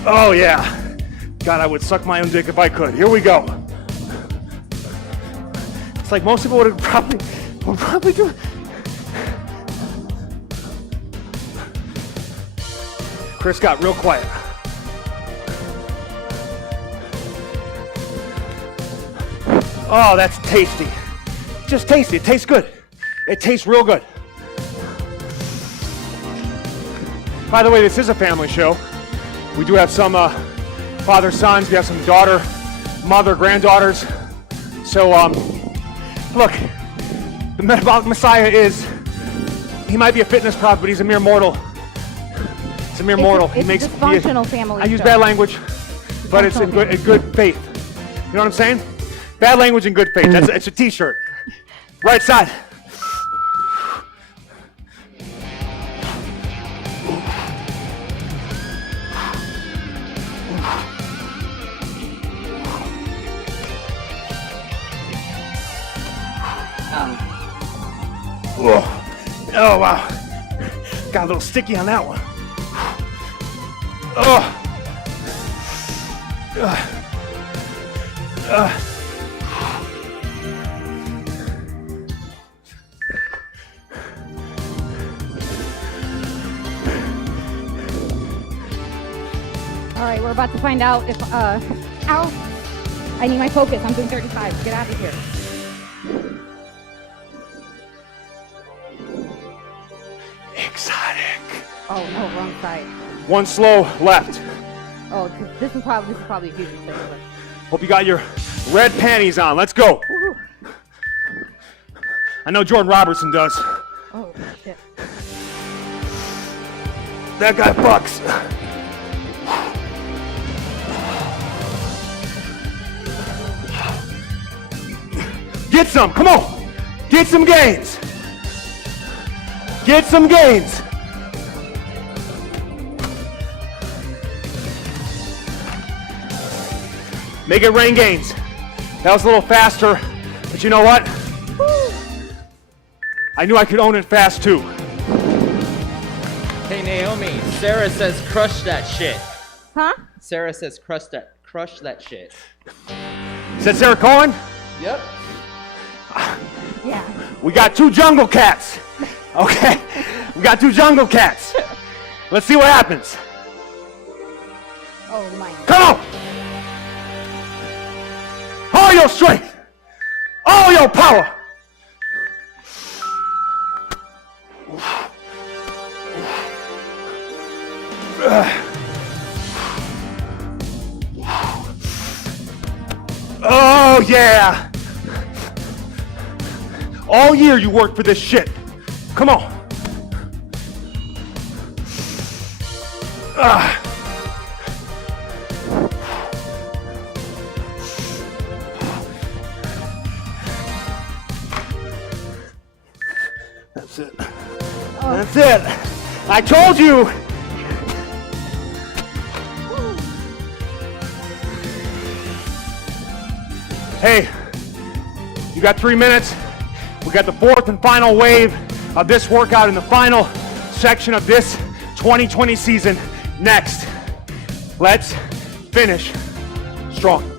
Oh yeah. God, I would suck my own dick if I could. Here we go. It's like most people would probably do it. Chris got real quiet. Oh, that's tasty. Just tasty. It tastes good. It tastes real good. By the way, this is a family show. We do have some father sons. We have some daughter, mother, granddaughters. So, look, the metabolic messiah he might be a fitness prophet, but he's a mere mortal. It's a mere mortal. It's a dysfunctional family. I use bad language, but it's in good faith. You know what I'm saying? Bad language and good faith. It's a t-shirt. Right side. Oh, wow. Got a little sticky on that one. Oh. All right, we're about to find out if, ow, I need my focus. I'm doing 35. Get out of here. wrong side. One slow left. Oh, 'cause this is probably a huge mistake. Hope you got your red panties on. Let's go. Woo. I know Jordan Robertson does. Oh shit. That guy bucks. Get some, come on. Get some gains. Get some gains. Make it rain gains. That was a little faster, but you know what? I knew I could own it fast too. Hey Naomi, Sarah says crush that shit. Huh? Sarah says crush that shit. Is that Sarah Cohen? Yep. Yeah. We got 2 jungle cats. Okay? We got 2 jungle cats. Let's see what happens. Oh my. Come on! All your strength! All your power! Oh yeah! All year you worked for this shit. Come on. That's it. That's it. I told you. Hey, you got 3 minutes. We got the 4th and final wave of this workout in the final section of this 2020 season. Next, let's finish strong.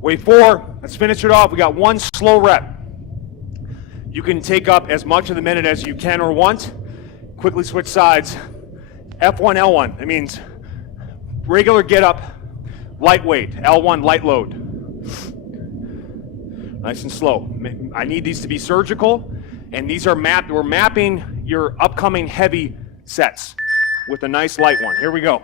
Wave 4, let's finish it off. We got 1 slow rep. You can take up as much of the minute as you can or want. Quickly switch sides. F1, L1. That means regular get up, lightweight. L1, light load. Nice and slow. I need these to be surgical, and these are mapped. We're mapping your upcoming heavy sets with a nice light one. Here we go.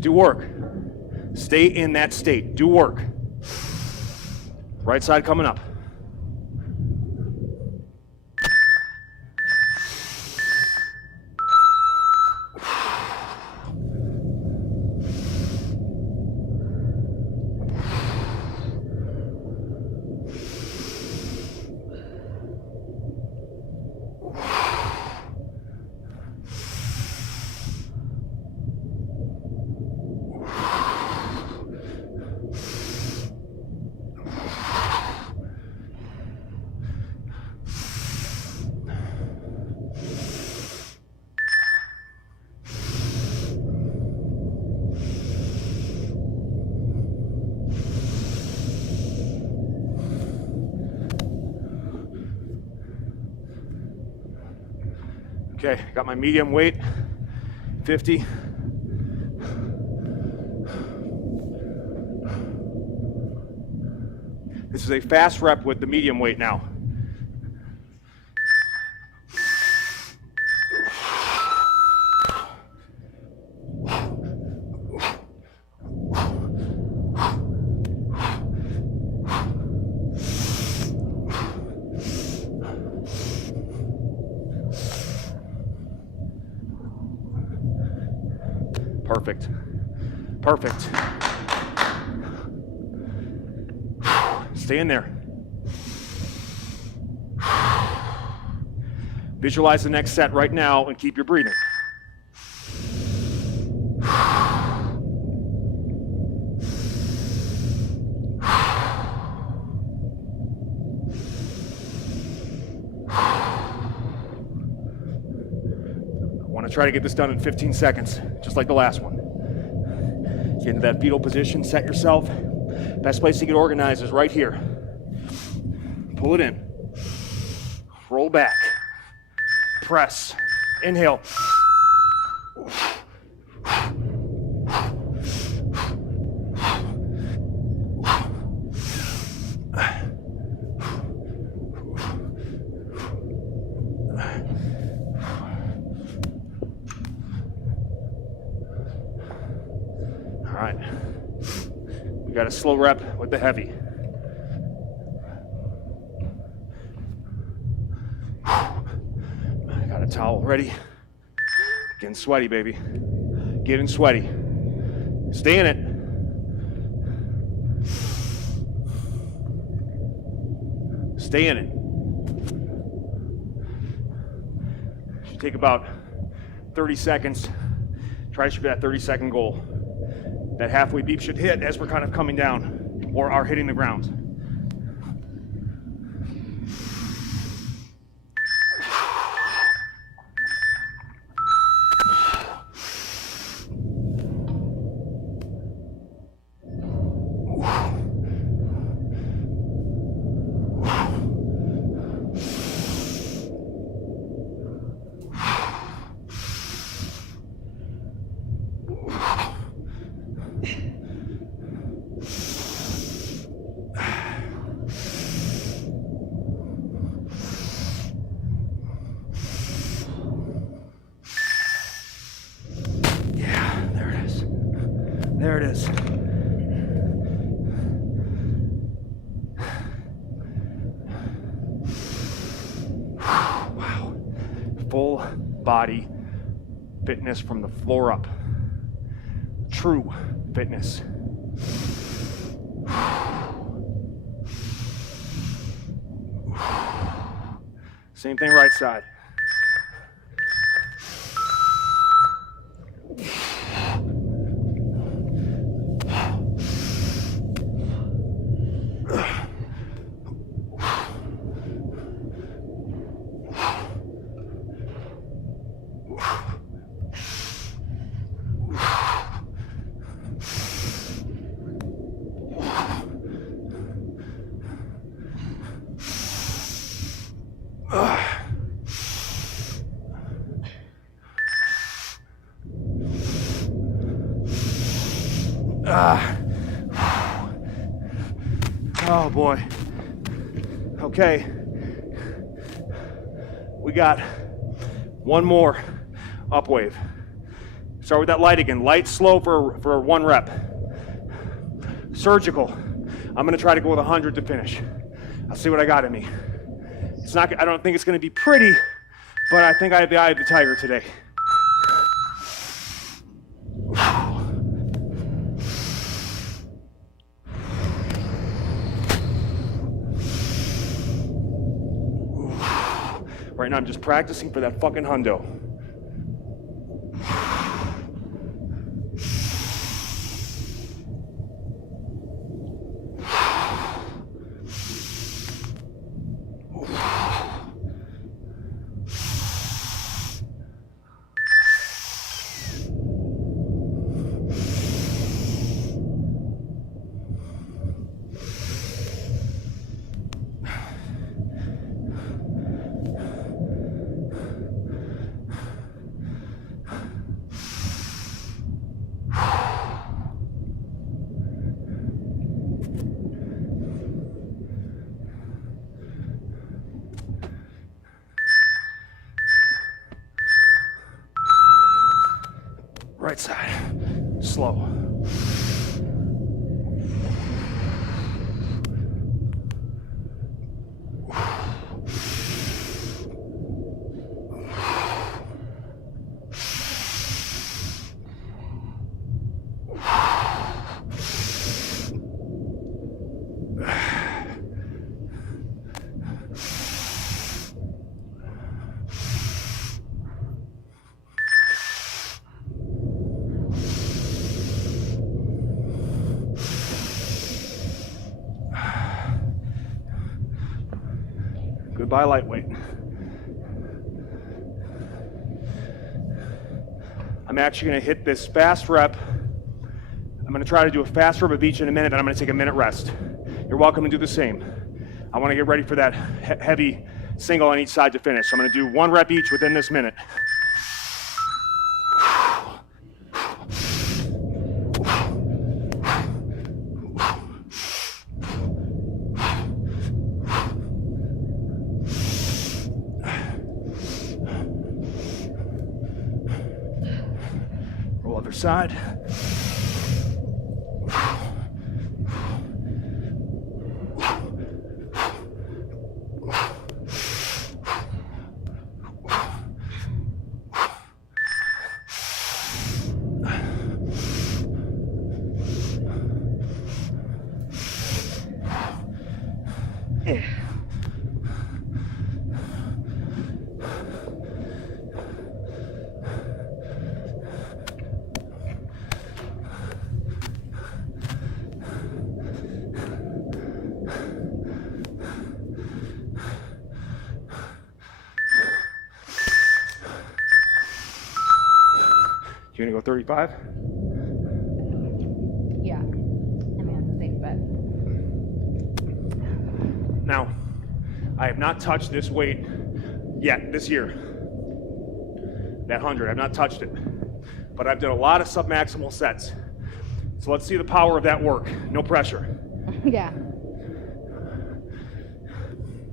Do work. Stay in that state. Do work. Right side coming up. Okay, got my medium weight, 50. This is a fast rep with the medium weight now. Perfect. Perfect. Stay in there. Visualize the next set right now and keep your breathing. Try to get this done in 15 seconds, just like the last one. Get into that fetal position, set yourself. Best place to get organized is right here. Pull it in. Roll back. Press. Inhale. We got a slow rep with the heavy. I got a towel ready. Getting sweaty, baby. Getting sweaty. Stay in it. Stay in it. Should take about 30 seconds. Try to shoot that 30-second goal. That halfway beep should hit as we're kind of coming down or are hitting the ground. There it is. Wow. Full body fitness from the floor up. True fitness. Same thing right side. Oh boy. Okay. We got one more up wave. Start with that light again. Light, slow for 1 rep. Surgical. I'm gonna try to go with 100 to finish. I'll see what I got in me. It's not. I don't think it's gonna be pretty, but I think I have the eye of the tiger today. Right now I'm just practicing for that fucking hundo. Right side, slow. Goodbye, lightweight. I'm actually gonna hit this fast rep. I'm gonna try to do a fast rep of each in a minute, and I'm gonna take a minute rest. You're welcome to do the same. I wanna get ready for that heavy single on each side to finish. So I'm gonna do 1 rep each within this minute. Roll other side. You gonna go 35? Yeah. I mean, that's a safe bet. Now, I have not touched this weight yet this year. That 100, I've not touched it. But I've done a lot of submaximal sets. So let's see the power of that work. No pressure. Yeah.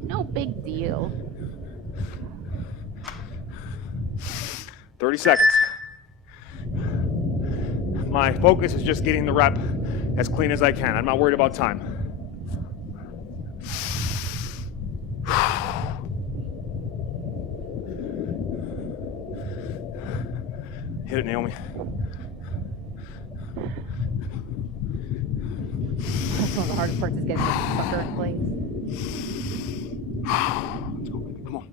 No big deal. 30 seconds. My focus is just getting the rep as clean as I can. I'm not worried about time. Hit it, Naomi. That's one of the hardest parts is getting this fucker in place. Let's go, baby. Come on.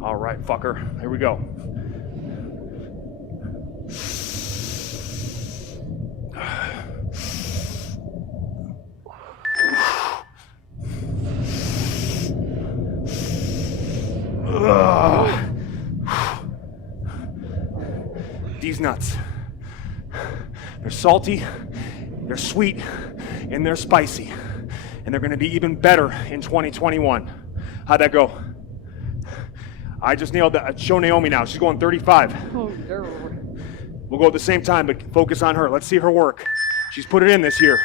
All right, fucker. Here we go. These nuts. They're salty, they're sweet, and they're spicy. And they're gonna be even better in 2021. How'd that go? I just nailed that. Show Naomi now. She's going 35. Oh, girl. We'll go at the same time, but focus on her. Let's see her work. She's put it in this year.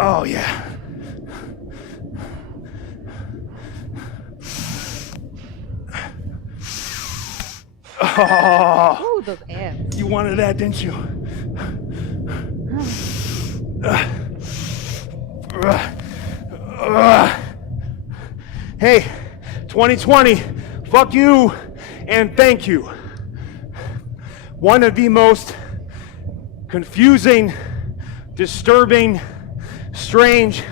Oh, yeah. Oh, Ooh, those abs. you wanted that, didn't you? Hey, 2020, fuck you and thank you. One of the most confusing, disturbing, strange,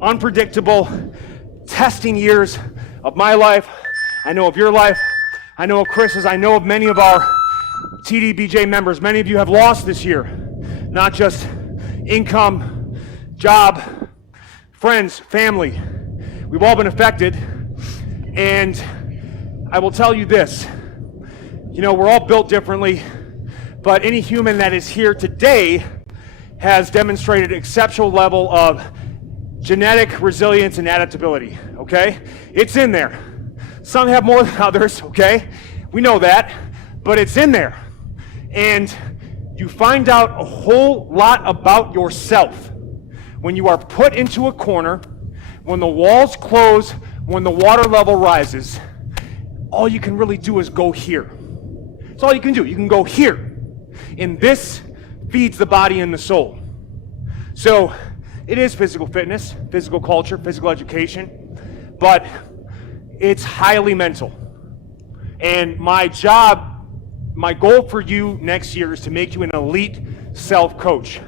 unpredictable, testing years of my life. I know of your life. I know of Chris's. I know of many of our TDBJ members. Many of you have lost this year. Not just income, job, friends, family. We've all been affected. And I will tell you this. You know, we're all built differently, but any human that is here today has demonstrated exceptional level of genetic resilience and adaptability, okay? It's in there. Some have more than others, okay? We know that, but it's in there. And you find out a whole lot about yourself when you are put into a corner, when the walls close, when the water level rises. All you can really do is go here. That's all you can do. You can go here. And this feeds the body and the soul. So it is physical fitness, physical culture, physical education, but it's highly mental. And my goal for you next year is to make you an elite self-coach.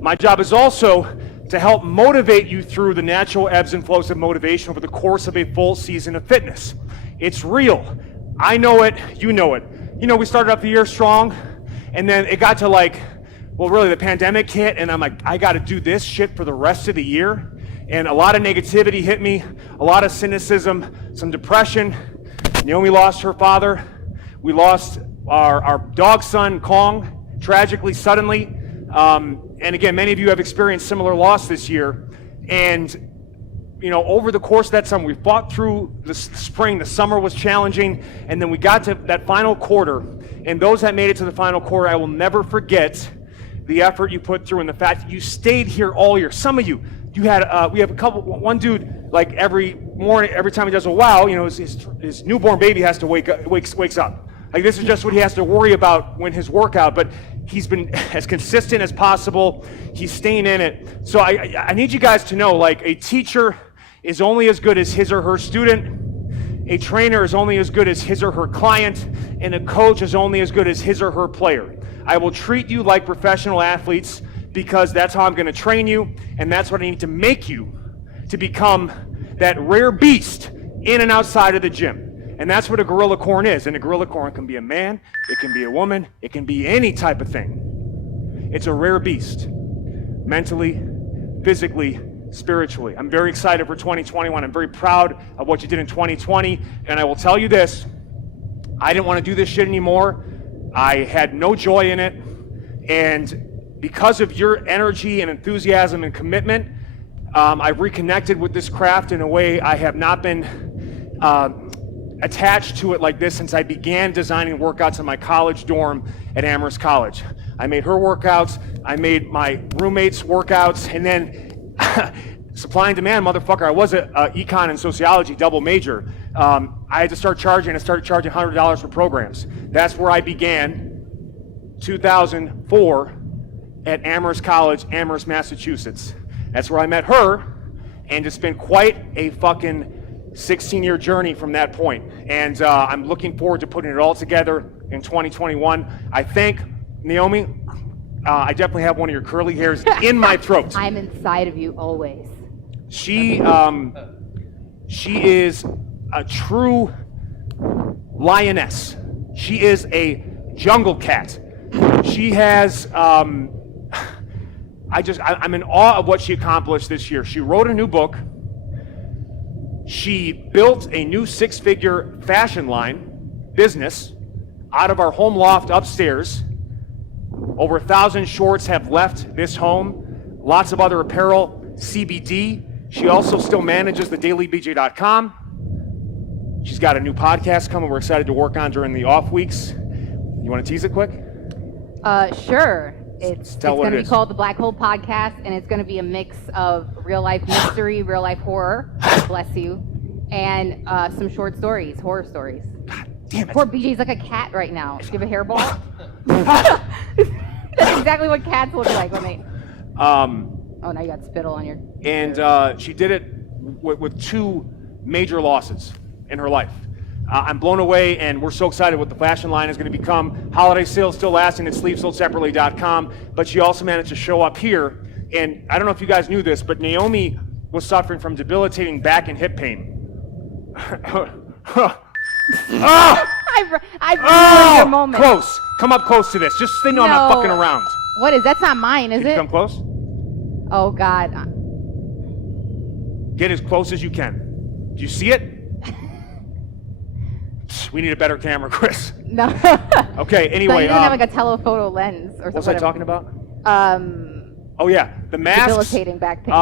My job is also to help motivate you through the natural ebbs and flows of motivation over the course of a full season of fitness. It's real. I know it, you know it. You know, we started up the year strong, and then it got to really the pandemic hit, and I'm like, I gotta do this shit for the rest of the year. And a lot of negativity hit me, a lot of cynicism, some depression. Naomi lost her father. We lost our dog son, Kong, tragically, suddenly. And again, many of you have experienced similar loss this year. And, you know, over the course of that summer, we fought through the spring. The summer was challenging. And then we got to that final quarter. And those that made it to the final quarter, I will never forget the effort you put through and the fact that you stayed here all year. Some of you, we have one dude, like every morning, every time he does a wow, you know, his newborn baby has to wakes up. Like this is just what he has to worry about when his workout, but he's been as consistent as possible. He's staying in it. So I need you guys to know, like, a teacher is only as good as his or her student. A trainer is only as good as his or her client, and a coach is only as good as his or her player. I will treat you like professional athletes because that's how I'm going to train you, and that's what I need to make you to become that rare beast in and outside of the gym. And that's what a gorilla corn is. And a gorilla corn can be a man, it can be a woman, it can be any type of thing. It's a rare beast, mentally, physically, spiritually. I'm very excited for 2021. I'm very proud of what you did in 2020. And I will tell you this, I didn't want to do this shit anymore. I had no joy in it. And because of your energy and enthusiasm and commitment, I've reconnected with this craft in a way I have not been attached to it like this since I began designing workouts in my college dorm at Amherst College. I made her workouts, I made my roommates workouts, and then supply and demand, motherfucker. I was a econ and sociology double major. I had to start charging. I started charging $100 for programs. That's where I began, 2004, at Amherst College, Amherst, Massachusetts. That's where I met her, and it's been quite a fucking 16-year journey from that point. And I'm looking forward to putting it all together in 2021. I thank Naomi. I definitely have one of your curly hairs in my throat. I'm inside of you always. She is a true lioness. She is a jungle cat. She has, I'm in awe of what she accomplished this year. She wrote a new book. She built a new 6-figure fashion line business out of our home loft upstairs. Over 1,000 shorts have left this home. Lots of other apparel, CBD. She also still manages the dailybj.com. She's got a new podcast coming we're excited to work on during the off weeks. You want to tease it quick? Sure. It's going to be called the Black Hole Podcast, and it's going to be a mix of real life mystery, real life horror, bless you, and some short stories, horror stories. God damn it. Poor BJ's like a cat right now. Do you have a hairball? That's exactly what cats look like when they... Oh, now you got spittle on your... And she did it with 2 major losses in her life. I'm blown away, and we're so excited what the fashion line is going to become. Holiday sales still lasting at sleevesoldseparately.com, but she also managed to show up here. And I don't know if you guys knew this, but Naomi was suffering from debilitating back and hip pain. I've ruined your moment. Close. Come up close to this. Just so they know I'm not fucking around. What is? That's not mine, is Can you it? come close? Oh, God. Get as close as you can. Do you see it? We need a better camera, Chris. No. Okay, anyway. So you don't have like a telephoto lens or something. What was I talking about? Oh yeah, the masks. Debilitating back pain.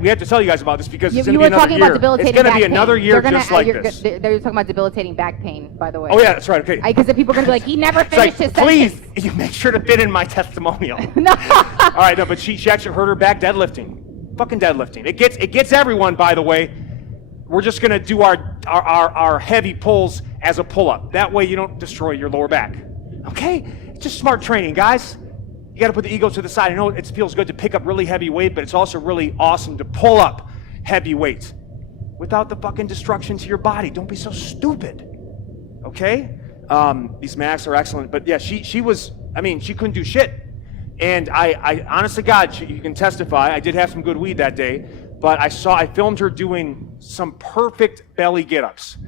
We had to tell you guys about this because it's you going to be were another talking year. about debilitating It's going to be back another pain. year just like this. They're talking about debilitating back pain, by the way. Oh yeah, that's right. Okay. Because the people are going to be like, he never It's finished like, his sentence. please, you make sure to fit in my testimonial. No. All right, no, but she actually hurt her back deadlifting. Fucking deadlifting. It gets everyone, by the way. We're just going to do our heavy pulls as a pull-up. That way you don't destroy your lower back. Okay? It's just smart training, guys. You got to put the ego to the side. I know it feels good to pick up really heavy weight, but it's also really awesome to pull up heavy weight without the fucking destruction to your body. Don't be so stupid. Okay? These masks are excellent. But yeah, she couldn't do shit. And I honestly, God, you can testify, I did have some good weed that day, but I filmed her doing some perfect belly get-ups.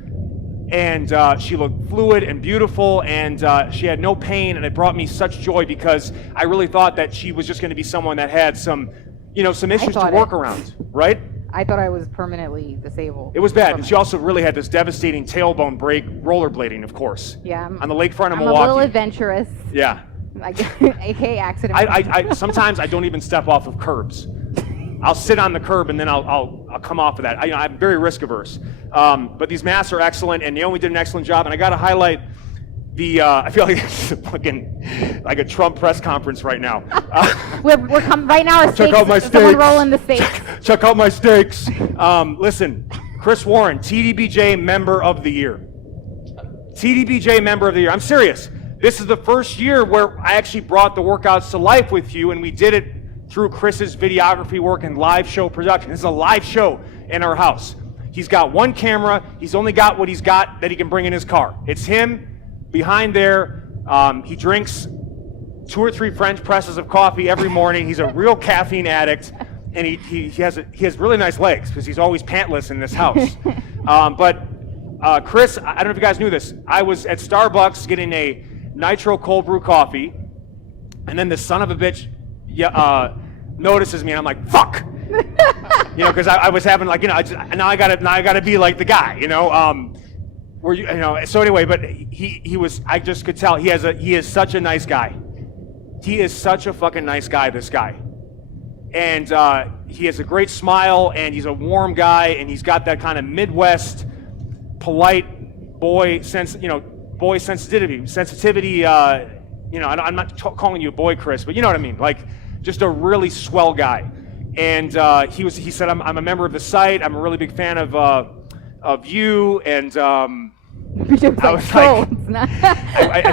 And she looked fluid and beautiful, and she had no pain, and it brought me such joy because I really thought that she was just going to be someone that had some issues to work around, right? I thought I was permanently disabled. It was bad, and she also really had this devastating tailbone break, rollerblading, of course. Yeah. On the lakefront of I'm Milwaukee. a little adventurous. Yeah. Like, aka accident. I sometimes I don't even step off of curbs. I'll sit on the curb and then I'll come off of that. I'm very risk averse. But these masks are excellent, and Naomi did an excellent job. And I got to highlight the. I feel like it's fucking like a Trump press conference right now. We're coming right now. Check out my steaks. Someone rolling the steaks. Check out my steaks. Listen, Chris Warren, TDBJ Member of the Year. TDBJ Member of the Year. I'm serious. This is the first year where I actually brought the workouts to life with you, and we did it through Chris's videography work and live show production. This is a live show in our house. He's got one camera. He's only got what he's got that he can bring in his car. It's him behind there. He drinks 2 or 3 French presses of coffee every morning. He's a real caffeine addict, and he has really nice legs because he's always pantless in this house. But Chris, I don't know if you guys knew this. I was at Starbucks getting a nitro cold brew coffee, And then the son of a bitch notices me, and I'm like, fuck. You know, because I was having like, you know, now I gotta be like the guy, you know. So anyway, but he was, I just could tell he is such a nice guy. He is such a fucking nice guy, this guy. And he has a great smile, and he's a warm guy, and he's got that kind of Midwest, polite boy sensitivity. You know, I'm not calling you a boy, Chris, but you know what I mean. Like, just a really swell guy. And he said, I'm a member of the site. I'm a really big fan of you. And I was like,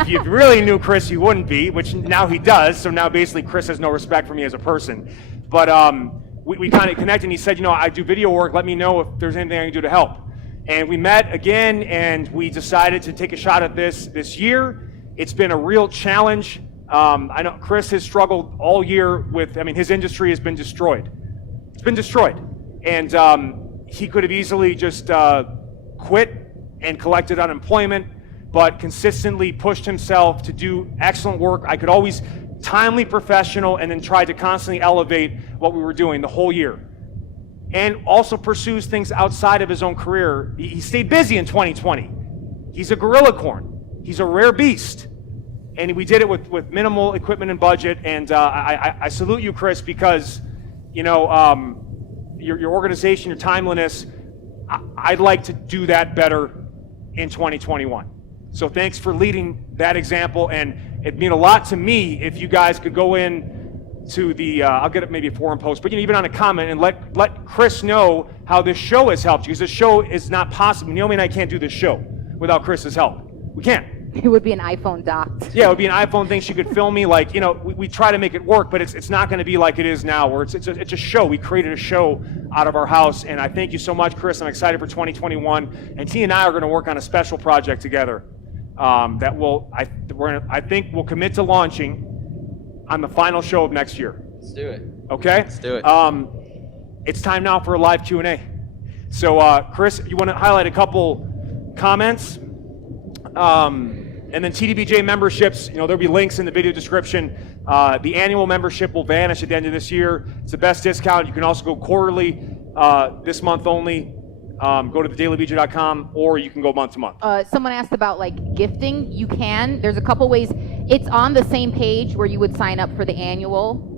if you really knew Chris, you wouldn't be, which now he does. So now basically Chris has no respect for me as a person. But we kind of connected, and he said, you know, I do video work. Let me know if there's anything I can do to help. And we met again, and we decided to take a shot at this year. It's been a real challenge. I know Chris has struggled all year with, I mean, his industry has been destroyed. It's been destroyed. And he could have easily just quit and collected unemployment, but consistently pushed himself to do excellent work. I could always timely, professional, and then tried to constantly elevate what we were doing the whole year. And also pursues things outside of his own career. He stayed busy in 2020. He's a gorilla corn. He's a rare beast. And we did it with minimal equipment and budget. And I salute you, Chris, because, you know, your organization, your timeliness, I'd like to do that better in 2021. So thanks for leading that example. And it'd mean a lot to me if you guys could go in to the, I'll get it maybe a forum post, but you know, even on a comment, and let Chris know how this show has helped you, because this show is not possible. Naomi and I can't do this show without Chris's help. We can't. It would be an iPhone docked. Yeah, it would be an iPhone thing. She could film me, like, you know, we try to make it work, but it's not going to be like it is now, where it's a show. We created a show out of our house, and I thank you so much, Chris. I'm excited for 2021, and T and I are going to work on a special project together that I think we'll commit to launching on the final show of next year. Let's do it. Okay? Let's do it. It's time now for a live Q&A. So, Chris, you want to highlight a couple comments? And then TDBJ memberships, you know, there'll be links in the video description. The annual membership will vanish at the end of this year. It's the best discount. You can also go quarterly, this month only. Go to thedailybj.com, or you can go month to month. Someone asked about like gifting. You can. There's a couple ways. It's on the same page where you would sign up for the annual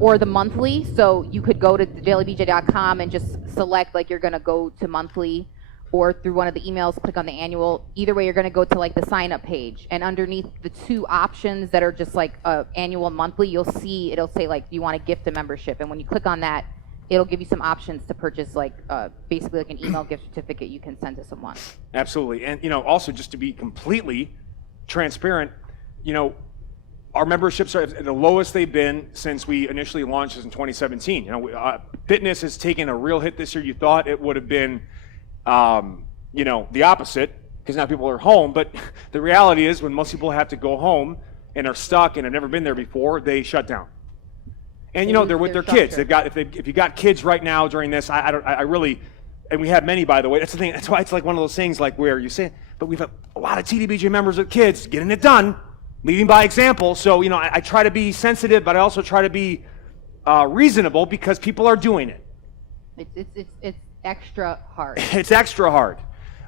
or the monthly. So you could go to thedailybj.com and just select like you're going to go to monthly, or through one of the emails, click on the annual. Either way, you're going to go to like the sign up page, and underneath the two options that are just like annual and monthly, you'll see it'll say like, do you want to gift a membership? And when you click on that, it'll give you some options to purchase, like basically like an email gift certificate you can send to someone. Absolutely. And, you know, also just to be completely transparent, you know, our memberships are at the lowest they've been since we initially launched this in 2017. You know, fitness has taken a real hit this year. You thought it would have been, you know, the opposite, because now people are home. But the reality is, when most people have to go home and are stuck and have never been there before, they shut down. And you know, they're with their kids. They've got, if you got kids right now during this, I really, and we have many, by the way. That's the thing. That's why it's like one of those things, like where you say, but we've had a lot of TDBJ members with kids getting it done, leading by example. So you know, I try to be sensitive, but I also try to be reasonable, because people are doing it. It's extra hard. It's extra hard.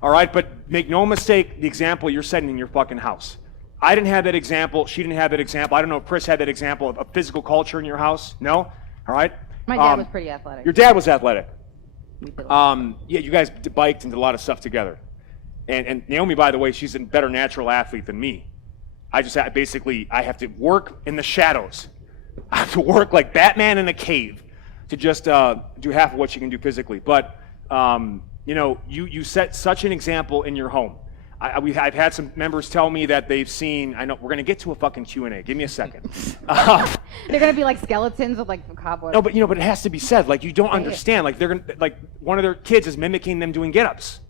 All right, but make no mistake, the example you're setting in your fucking house. I didn't have that example. She didn't have that example. I don't know if Chris had that example of physical culture in your house. No? All right? My dad was pretty athletic. Your dad was athletic. We did Yeah, you guys biked and did a lot of stuff together. And Naomi, by the way, she's a better natural athlete than me. I have to work in the shadows. I have to work like Batman in a cave to just do half of what she can do physically. But, you know, you set such an example in your home. I've had some members tell me that they've seen, I know, we're going to get to a fucking Q&A. Give me a second. They're going to be like skeletons with like cobwebs. No, but you know, but it has to be said. Like, you don't understand. Like, they're going to, like, one of their kids is mimicking them doing get-ups.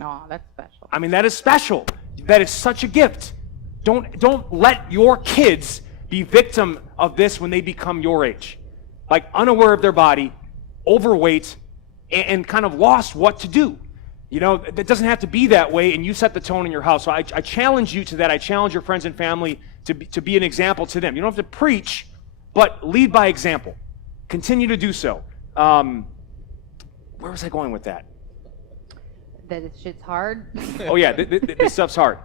Oh, that's special. I mean, that is special. That is such a gift. Don't let your kids be victim of this when they become your age. Like, unaware of their body, overweight, and kind of lost what to do. You know, it doesn't have to be that way, and you set the tone in your house. So I challenge you to that. I challenge your friends and family to be an example to them. You don't have to preach, but lead by example. Continue to do so. Where was I going with that? That this shit's hard. Oh yeah, this stuff's hard.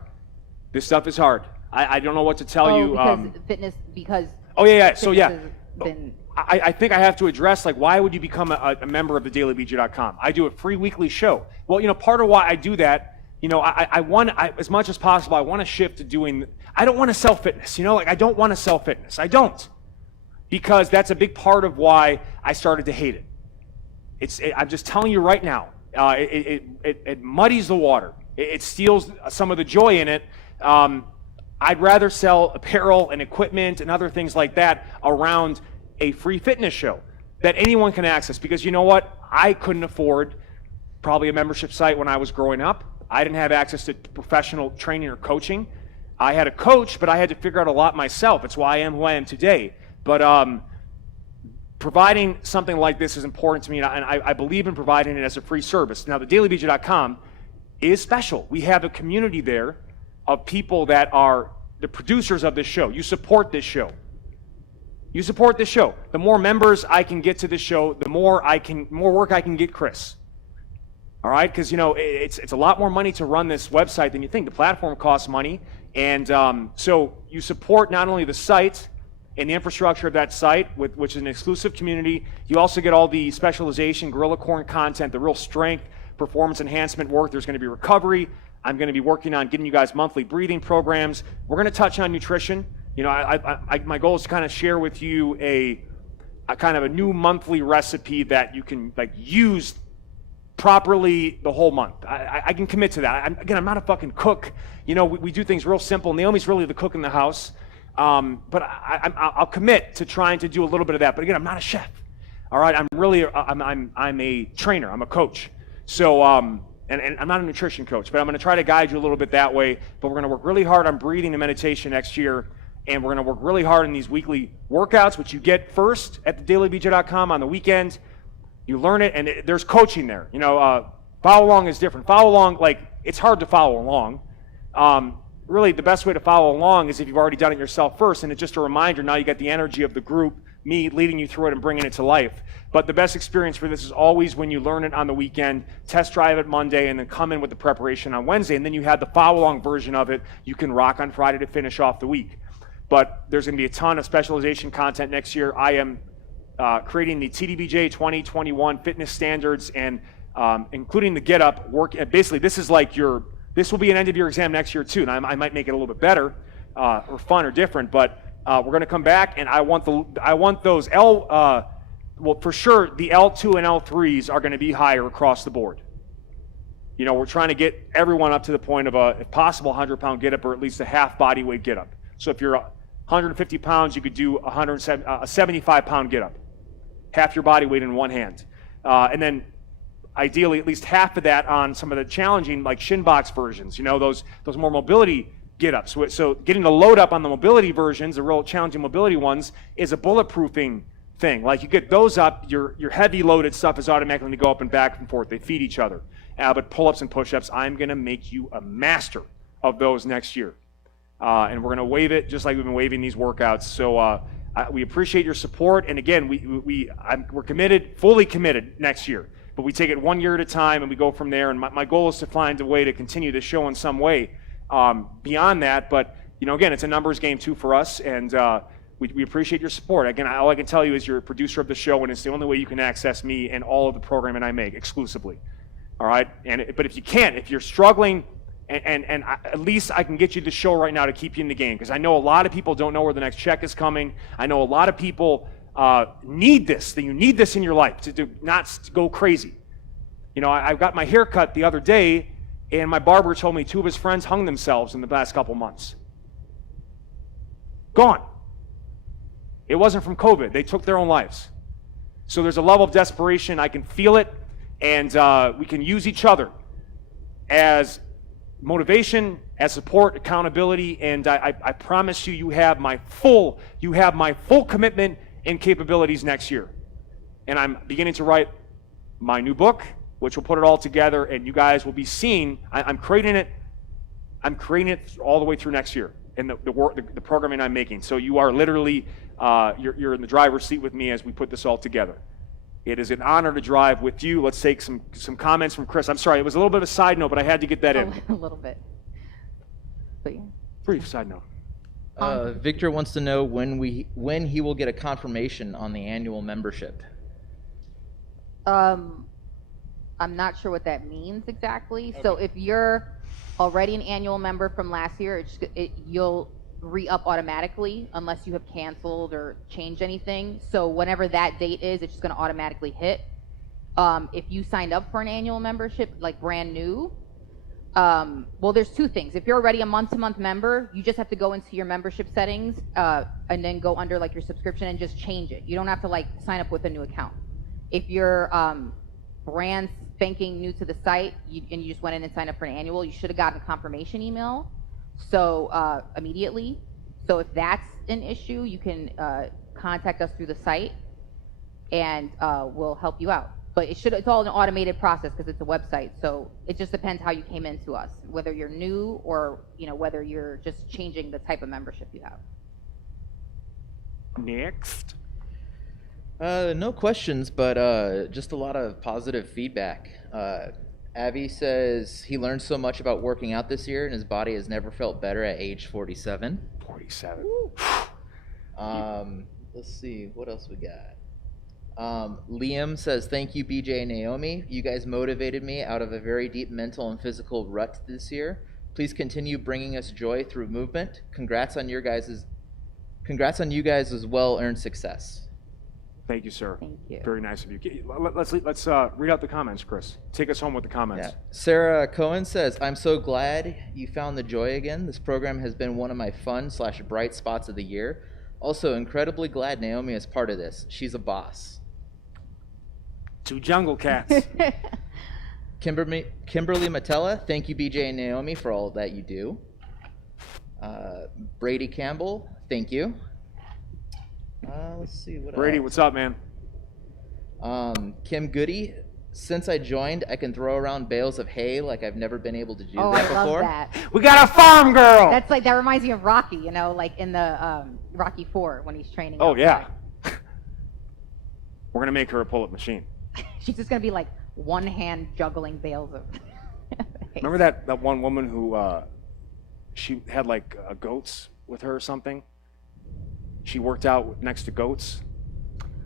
This stuff is hard. I don't know what to tell you. Because oh yeah. So fitness yeah. has been- I think I have to address, like, why would you become a member of the DailyBJ.com? I do a free weekly show. Well, part of why I do that, I want, as much as possible, I want to shift to doing, I don't want to sell fitness, I don't want to sell fitness. I don't. Because that's a big part of why I started to hate it. I'm just telling you right now, it muddies the water. It steals some of the joy in it. I'd rather sell apparel and equipment and other things like that around a free fitness show that anyone can access, because you know what? I couldn't afford probably a membership site when I was growing up. I didn't have access to professional training or coaching. I had a coach, but I had to figure out a lot myself. It's why I am who I am today. But providing something like this is important to me, and I believe in providing it as a free service. Now, the DailyBJ.com is special. We have a community there of people that are the producers of this show. You support this show. You support this show. The more members I can get to this show, the more work I can get Chris. All right, because it's a lot more money to run this website than you think. The platform costs money, and so you support not only the site and the infrastructure of that site, which is an exclusive community. You also get all the specialization, Gorilla Corn content, the real strength, performance enhancement work. There's going to be recovery. I'm going to be working on getting you guys monthly breathing programs. We're going to touch on nutrition. My goal is to kind of share with you a kind of a new monthly recipe that you can use properly the whole month. I can commit to that. I'm not a fucking cook. We do things real simple. Naomi's really the cook in the house. But I'll commit to trying to do a little bit of that. But again, I'm not a chef. All right, I'm a trainer. I'm a coach. So and I'm not a nutrition coach, but I'm going to try to guide you a little bit that way. But we're going to work really hard on breathing and meditation next year. And we're going to work really hard in these weekly workouts, which you get first at the dailybj.com on the weekend. You learn it, and there's coaching there. Follow along is different. Follow along, it's hard to follow along. Really, the best way to follow along is if you've already done it yourself first, and it's just a reminder. Now you got the energy of the group, me leading you through it and bringing it to life. But the best experience for this is always when you learn it on the weekend, test drive it Monday, and then come in with the preparation on Wednesday, and then you have the follow-along version of it you can rock on Friday to finish off the week. But there's going to be a ton of specialization content next year. I am creating the TDBJ 2021 fitness standards, and including the Get Up work. Basically, this will be an end-of-year exam next year too, and I might make it a little bit better or fun or different. But we're going to come back, and I want those for sure the L2 and L3s are going to be higher across the board. We're trying to get everyone up to the point of if possible, 100-pound get up, or at least a half body weight get up. So if you're 150 pounds, you could do a 75-pound get up, half your body weight in one hand, and then ideally at least half of that on some of the challenging, like Shin box versions. Those more mobility get ups. So getting the load up on the mobility versions, the real challenging mobility ones, is a bulletproofing thing. Like, you get those up, your heavy loaded stuff is automatically going to go up and back and forth. They feed each other. But pull-ups and push-ups, I'm going to make you a master of those next year. And we're going to wave it just like we've been waving these workouts. So we appreciate your support. And again, we're committed, fully committed next year. But we take it 1 year at a time, and we go from there. And my goal is to find a way to continue the show in some way beyond that. But, again, it's a numbers game too for us. And we appreciate your support. Again, all I can tell you is you're a producer of the show, and it's the only way you can access me and all of the programming I make exclusively. All right? But if you can't, if you're struggling, and at least I can get you the show right now to keep you in the game, because I know a lot of people don't know where the next check is coming. I know a lot of people need this. That you need this in your life to not go crazy. I got my hair cut the other day, and my barber told me 2 of his friends hung themselves in the last couple months. Gone. It wasn't from COVID. They took their own lives. So there's a level of desperation. I can feel it, and we can use each other as motivation, as support, accountability, and I promise you, you have my full commitment and capabilities next year. And I'm beginning to write my new book, which will put it all together, and you guys will be seeing. I'm creating it all the way through next year. and the programming I'm making. So you are literally, you're in the driver's seat with me as we put this all together. It is an honor to drive with you. Let's take some comments from Chris. I'm sorry, it was a little bit of a side note, but I had to get that in. A little bit. But yeah. Brief side note. Victor wants to know when he will get a confirmation on the annual membership. I'm not sure what that means exactly. Okay. So if you're already an annual member from last year, you'll re-up automatically unless you have canceled or changed anything. So whenever that date is, it's just going to automatically hit. If you signed up for an annual membership, like brand new, well, there's two things. If you're already a month-to-month member, you just have to go into your membership settings and then go under like your subscription and just change it. You don't have to like sign up with a new account. If you're brand spanking new to the site and you just went in and signed up for an annual, you should have gotten a confirmation email immediately. So if that's an issue, you can contact us through the site and we'll help you out. But it's all an automated process because it's a website. So it just depends how you came into us, whether you're new or whether you're just changing the type of membership you have. Next. No questions, but just a lot of positive feedback. Avi says he learned so much about working out this year, and his body has never felt better at age 47. 47. Let's see, what else we got? Liam says, thank you, BJ and Naomi. You guys motivated me out of a very deep mental and physical rut this year. Please continue bringing us joy through movement. Congrats on you guys' well-earned success. Thank you, sir. Thank you. Very nice of you. Let's read out the comments, Chris. Take us home with the comments. Yeah. Sarah Cohen says, I'm so glad you found the joy again. This program has been one of my fun/bright spots of the year. Also, incredibly glad Naomi is part of this. She's a boss. 2 jungle cats. Kimberly Matella, thank you, BJ and Naomi, for all that you do. Brady Campbell, thank you. Let's see what Brady, else. what's up, man? Kim Goody, since I joined, I can throw around bales of hay like I've never been able to do Oh, that I before. love that. We got a farm girl. That reminds me of Rocky, like in the Rocky 4 when he's training. Oh, outside. yeah. We're going to make her a pull-up machine. She's just going to be like one hand juggling bales of hay. Remember that one woman who she had like goats with her or something? She worked out next to goats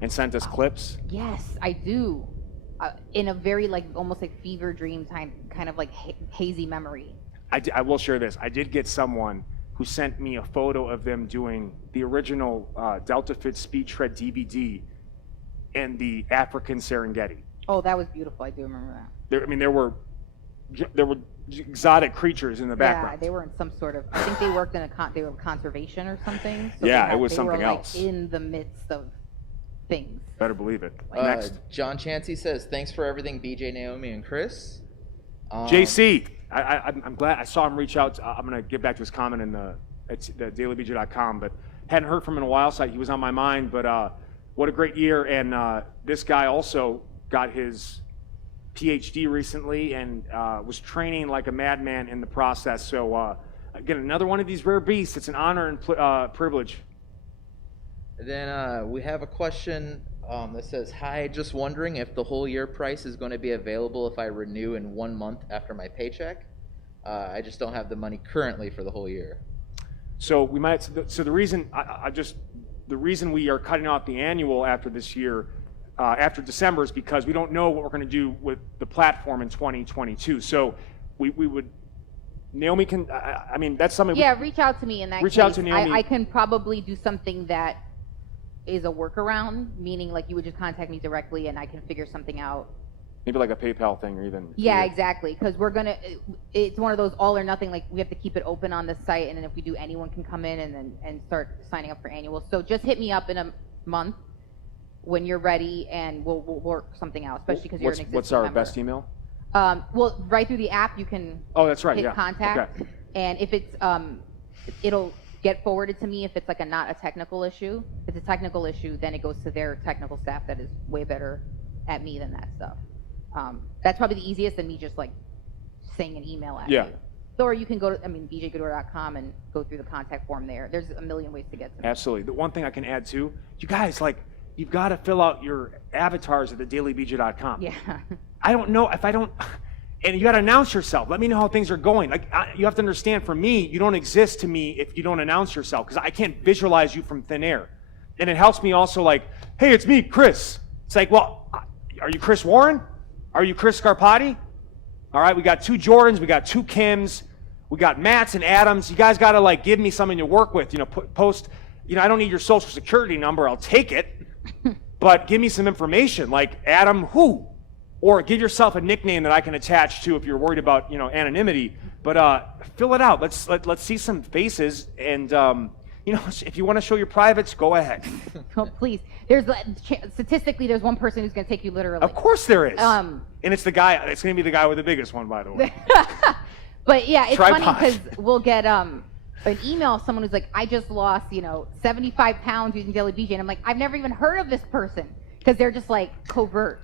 and sent us clips. Yes, I do. In a very almost like fever dream time, kind of like hazy memory. I will share this. I did get someone who sent me a photo of them doing the original Delta Fit Speed Shred DVD in the African Serengeti. Oh, that was beautiful. I do remember that. There were exotic creatures in the background. Yeah, they were in some sort of. I think they worked in they were conservation or something. So yeah, it was something else. In the midst of things. Better believe it. Next. John Chansey says, thanks for everything, BJ, Naomi, and Chris. JC, I'm glad I saw him reach out. I'm going to get back to his comment in the dailybj.com, but hadn't heard from him in a while, so he was on my mind. But what a great year. And this guy also got his PhD recently and was training like a madman in the process. So again, another one of these rare beasts. It's an honor and privilege. Then we have a question that says, hi, just wondering if the whole year price is going to be available if I renew in 1 month after my paycheck. I just don't have the money currently for the whole year. So we might. So the reason the reason we are cutting off the annual after this year, after December, is because we don't know what we're going to do with the platform in 2022. So we would. Naomi can. I mean, that's something. Yeah, reach out to me in that case. Reach out to Naomi. I can probably do something that is a workaround, meaning like you would just contact me directly and I can figure something out. Maybe like a PayPal thing or even. Yeah, exactly. Because it's one of those all or nothing, like we have to keep it open on the site, and then if we do, anyone can come in and start signing up for annual. So just hit me up in a month when you're ready and we'll work something out, especially because you're an existing What's our member. best email? Well, right through the app, you can that's right, hit yeah. contact. Okay. And if it's, it'll get forwarded to me if it's like not a technical issue. If it's a technical issue, then it goes to their technical staff that is way better at me than that stuff. That's probably the easiest than me just like saying an email at you. Or you can go to, bjgaddour.com and go through the contact form there. There's a million ways to get to me. Absolutely. The one thing I can add too, you guys, you've got to fill out your avatars at thedailybj.com. Yeah. I don't know if I don't, and you got to announce yourself. Let me know how things are going. You have to understand, for me, you don't exist to me if you don't announce yourself, because I can't visualize you from thin air. And it helps me also hey, it's me, Chris. It's well, are you Chris Warren? Are you Chris Scarpati? All right, we got 2 Jordans, we got 2 Kims, we got Matts and Adams. You guys got to give me something to work with. Post. I don't need your social security number. I'll take it, but give me some information, like Adam who, or give yourself a nickname that I can attach to if you're worried about anonymity. But fill it out. Let's see some faces, and if you want to show your privates, go ahead. Oh, please. Statistically, there's one person who's going to take you literally. Of course there is. And it's the guy. It's going to be the guy with the biggest one, by the way. But yeah, it's Tripod. funny because we'll get an email of someone who's like, I just lost 75 pounds using Daily BJ, and I'm like, I've never even heard of this person, because they're just covert.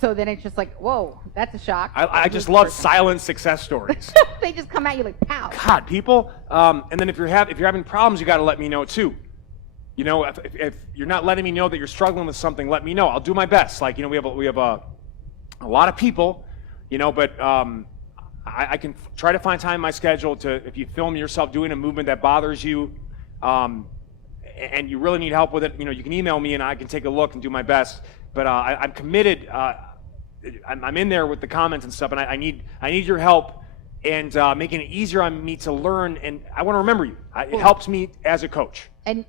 So then it's just whoa, that's a shock. I just love silent success stories. They just come at you like pow. God, people. And then if you're having problems, you got to let me know too. If you're not letting me know that you're struggling with something, let me know. I'll do my best. We have a lot of people, but I can try to find time in my schedule if you film yourself doing a movement that bothers you, and you really need help with it, you can email me and I can take a look and do my best. But I'm committed. I'm in there with the comments and stuff, and I need your help and making it easier on me to learn. And I want to remember you. It helps me as a coach. And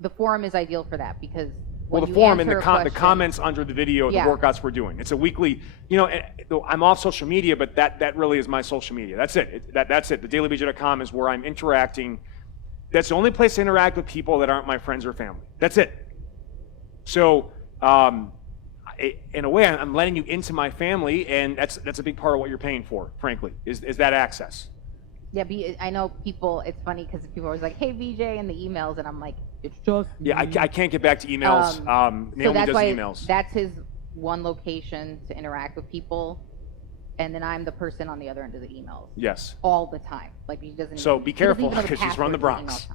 the forum is ideal for that, because the forum and the comments under the video, yeah. The workouts we're doing. It's a weekly. I'm off social media, but that really is my social media. That's it. That's it. TheDailyBJ.com is where I'm interacting. That's the only place I interact with people that aren't my friends or family. That's it. So. In a way, I'm letting you into my family, and that's a big part of what you're paying for, frankly, is that access. Yeah, I know people, it's funny because people are always like, hey, VJ, in the emails, and I'm like, it's just Yeah, I can't get back to emails. Naomi so that's does why emails. That's his one location to interact with people, and then I'm the person on the other end of the emails. Yes. All the time. He doesn't So even, be careful, because she's from the Bronx.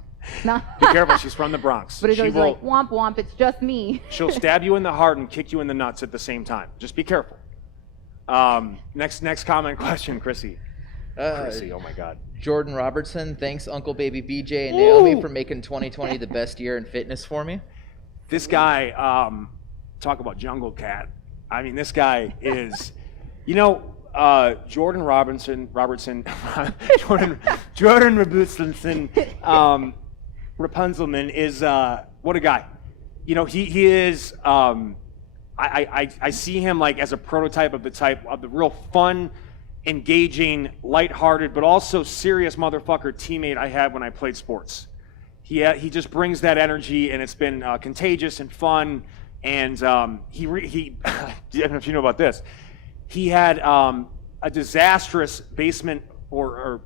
No. Be careful, she's from the Bronx. But it's always womp womp, it's just me. She'll stab you in the heart and kick you in the nuts at the same time. Just be careful. Next comment question, Chrissy. Chrissy, oh my God. Jordan Robertson, thanks Uncle Baby BJ and Naomi for making 2020 the best year in fitness for me. This guy, talk about jungle cat. This guy is, Jordan Robertson, Jordan Robertson, Rapunzelman is what a guy. He is. I see him as a prototype of the real fun, engaging, lighthearted, but also serious motherfucker teammate I had when I played sports. He just brings that energy, and it's been contagious and fun. And he I don't know if you know about this. He had a disastrous basement or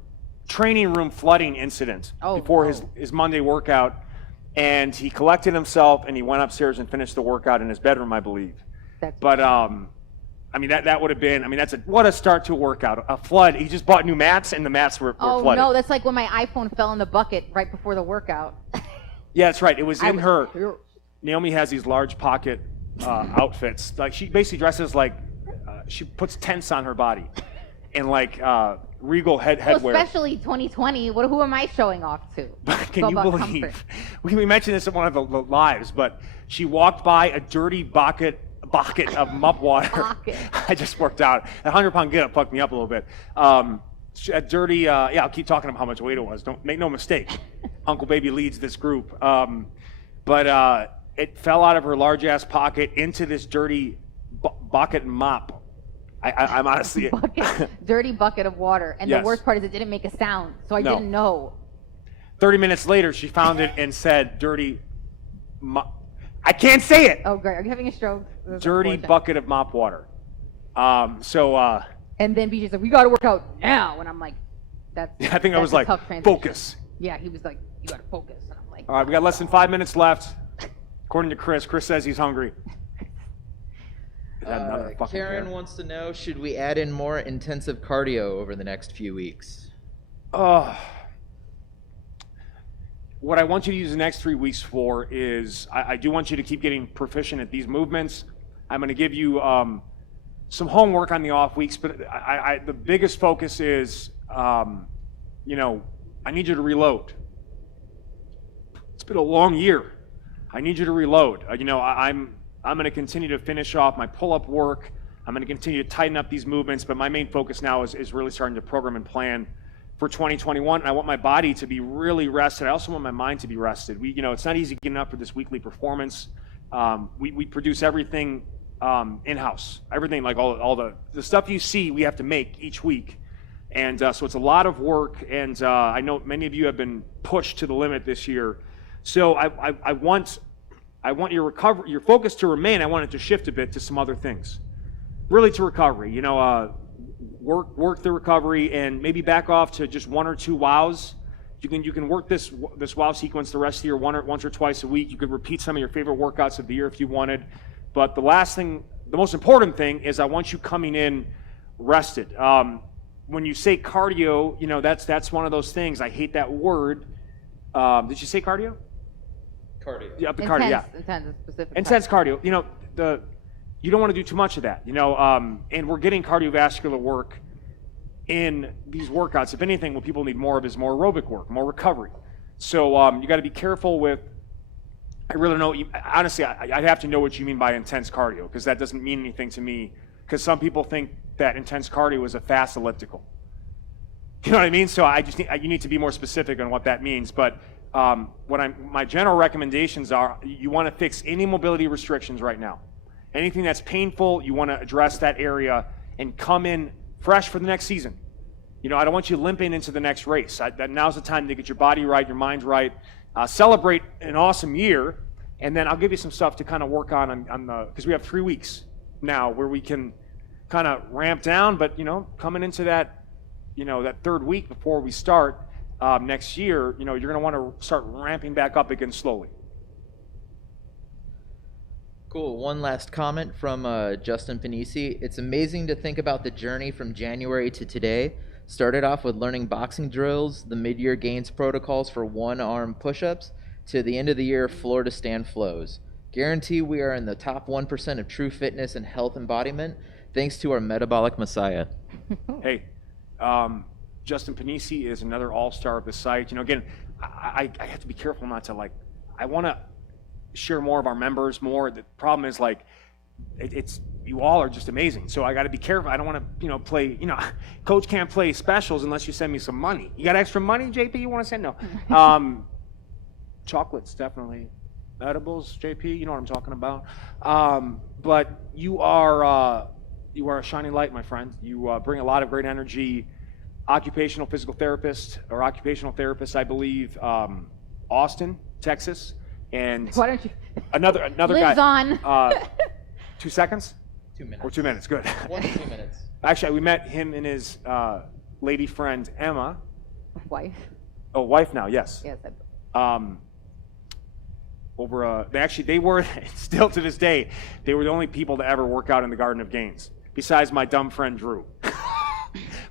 training room flooding incident before his Monday workout, and he collected himself and he went upstairs and finished the workout in his bedroom, I believe. That would have been. What a start to a workout. A flood. He just bought new mats, and the mats were flooded. Oh no, that's like when my iPhone fell in the bucket right before the workout. Yeah, that's right. It was in her. Naomi has these large pocket outfits. She basically dresses she puts tents on her body, and regal headwear. Well, especially 2020. Who am I showing off to? Can you believe? We mentioned this in one of the lives, but she walked by a dirty bucket of mup water. I just worked out. A 100-pound get-up fucked me up a little bit. A dirty. I'll keep talking about how much weight it was. Don't make no mistake. Uncle Baby leads this group. But it fell out of her large-ass pocket into this dirty bucket and mop. I'm honestly dirty bucket of water, and yes. The worst part is it didn't make a sound, so I didn't know. 30 minutes later, she found it and said, "Dirty." I can't say it. Oh, great! Are you having a stroke? Dirty bucket of mop water. And then BJ said, "We got to work out now," and I'm like, "That's." I think I was like, "Focus." Yeah, he was like, "You got to focus," and I'm like, "All right, we got less than 5 minutes left." According to Chris says he's hungry. Karen wants to know, should we add in more intensive cardio over the next few weeks? What I want you to use the next 3 weeks for is, I do want you to keep getting proficient at these movements. I'm going to give you some homework on the off weeks, but the biggest focus is, you know, I need you to reload. It's been a long year. I need you to reload. You know, I'm going to continue to finish off my pull-up work. I'm going to continue to tighten up these movements, but my main focus now is really starting to program and plan for 2021. And I want my body to be really rested. I also want my mind to be rested. You know, it's not easy getting up for this weekly performance. We produce everything in-house. Everything, like all the stuff you see, we have to make each week. And so it's a lot of work, and I know many of you have been pushed to the limit this year. So I want your focus to remain. I want it to shift a bit to some other things, really to recovery. You know, work the recovery and maybe back off to just 1 or 2 wows. You can work this wow sequence the rest of the year once or twice a week. You could repeat some of your favorite workouts of the year if you wanted. But the most important thing is I want you coming in rested. When you say cardio, you know, that's one of those things. I hate that word. Did you say cardio? Cardio. Yeah, the cardio. Yeah. Intense cardio. You know, you don't want to do too much of that. You know, and we're getting cardiovascular work in these workouts. If anything, what people need more of is more aerobic work, more recovery. So you got to be careful with. I really know. Honestly, I'd have to know what you mean by intense cardio, because that doesn't mean anything to me. Because some people think that intense cardio is a fast elliptical. You know what I mean? So you need to be more specific on what that means. But my general recommendations are: you want to fix any mobility restrictions right now. Anything that's painful, you want to address that area and come in fresh for the next season. You know, I don't want you limping into the next race. Now's the time to get your body right, your mind right. Celebrate an awesome year, and then I'll give you some stuff to kind of work on because we have 3 weeks now where we can kind of ramp down. But you know, coming into that, you know, that 3rd week before we start next year, you know, you're going to want to start ramping back up again slowly. Cool. One last comment from Justin Panisi. It's amazing to think about the journey from January to today. Started off with learning boxing drills, the mid-year gains protocols for one-arm push-ups, to the end of the year floor-to-stand flows. Guarantee we are in the top 1% of true fitness and health embodiment, thanks to our metabolic messiah. Hey, Justin Panisi is another all-star of the site. You know, again, I have to be careful not to I want to share more of our members more. The problem is it's you all are just amazing. So I got to be careful. I don't want to, you know, play, you know, coach can't play specials unless you send me some money. You got extra money, JP, you want to send? No. Chocolates, definitely. Edibles, JP, you know what I'm talking about. But you are a shining light, my friend. You bring a lot of great energy. Occupational physical therapist, or occupational therapist, I believe, Austin, Texas. And why don't you another lives guy on 2 seconds 2 minutes or 2 minutes, good. 1 to 2 minutes. Actually, we met him and his lady friend Emma. wife. Oh, wife now, yes. Yes. They were still to this day, they were the only people to ever work out in the Garden of Gains, besides my dumb friend Drew,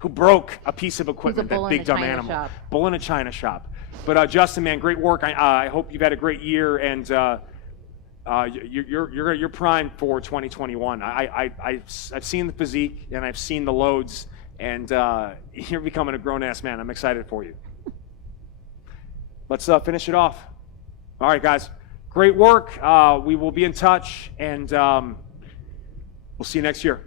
who broke a piece of equipment, that big dumb animal. Shop. Bull in a china shop. But Justin, man, great work. I hope you've had a great year, and you're primed for 2021. I've seen the physique and I've seen the loads, and you're becoming a grown-ass man. I'm excited for you. Let's finish it off. All right, guys. Great work. We will be in touch, and we'll see you next year.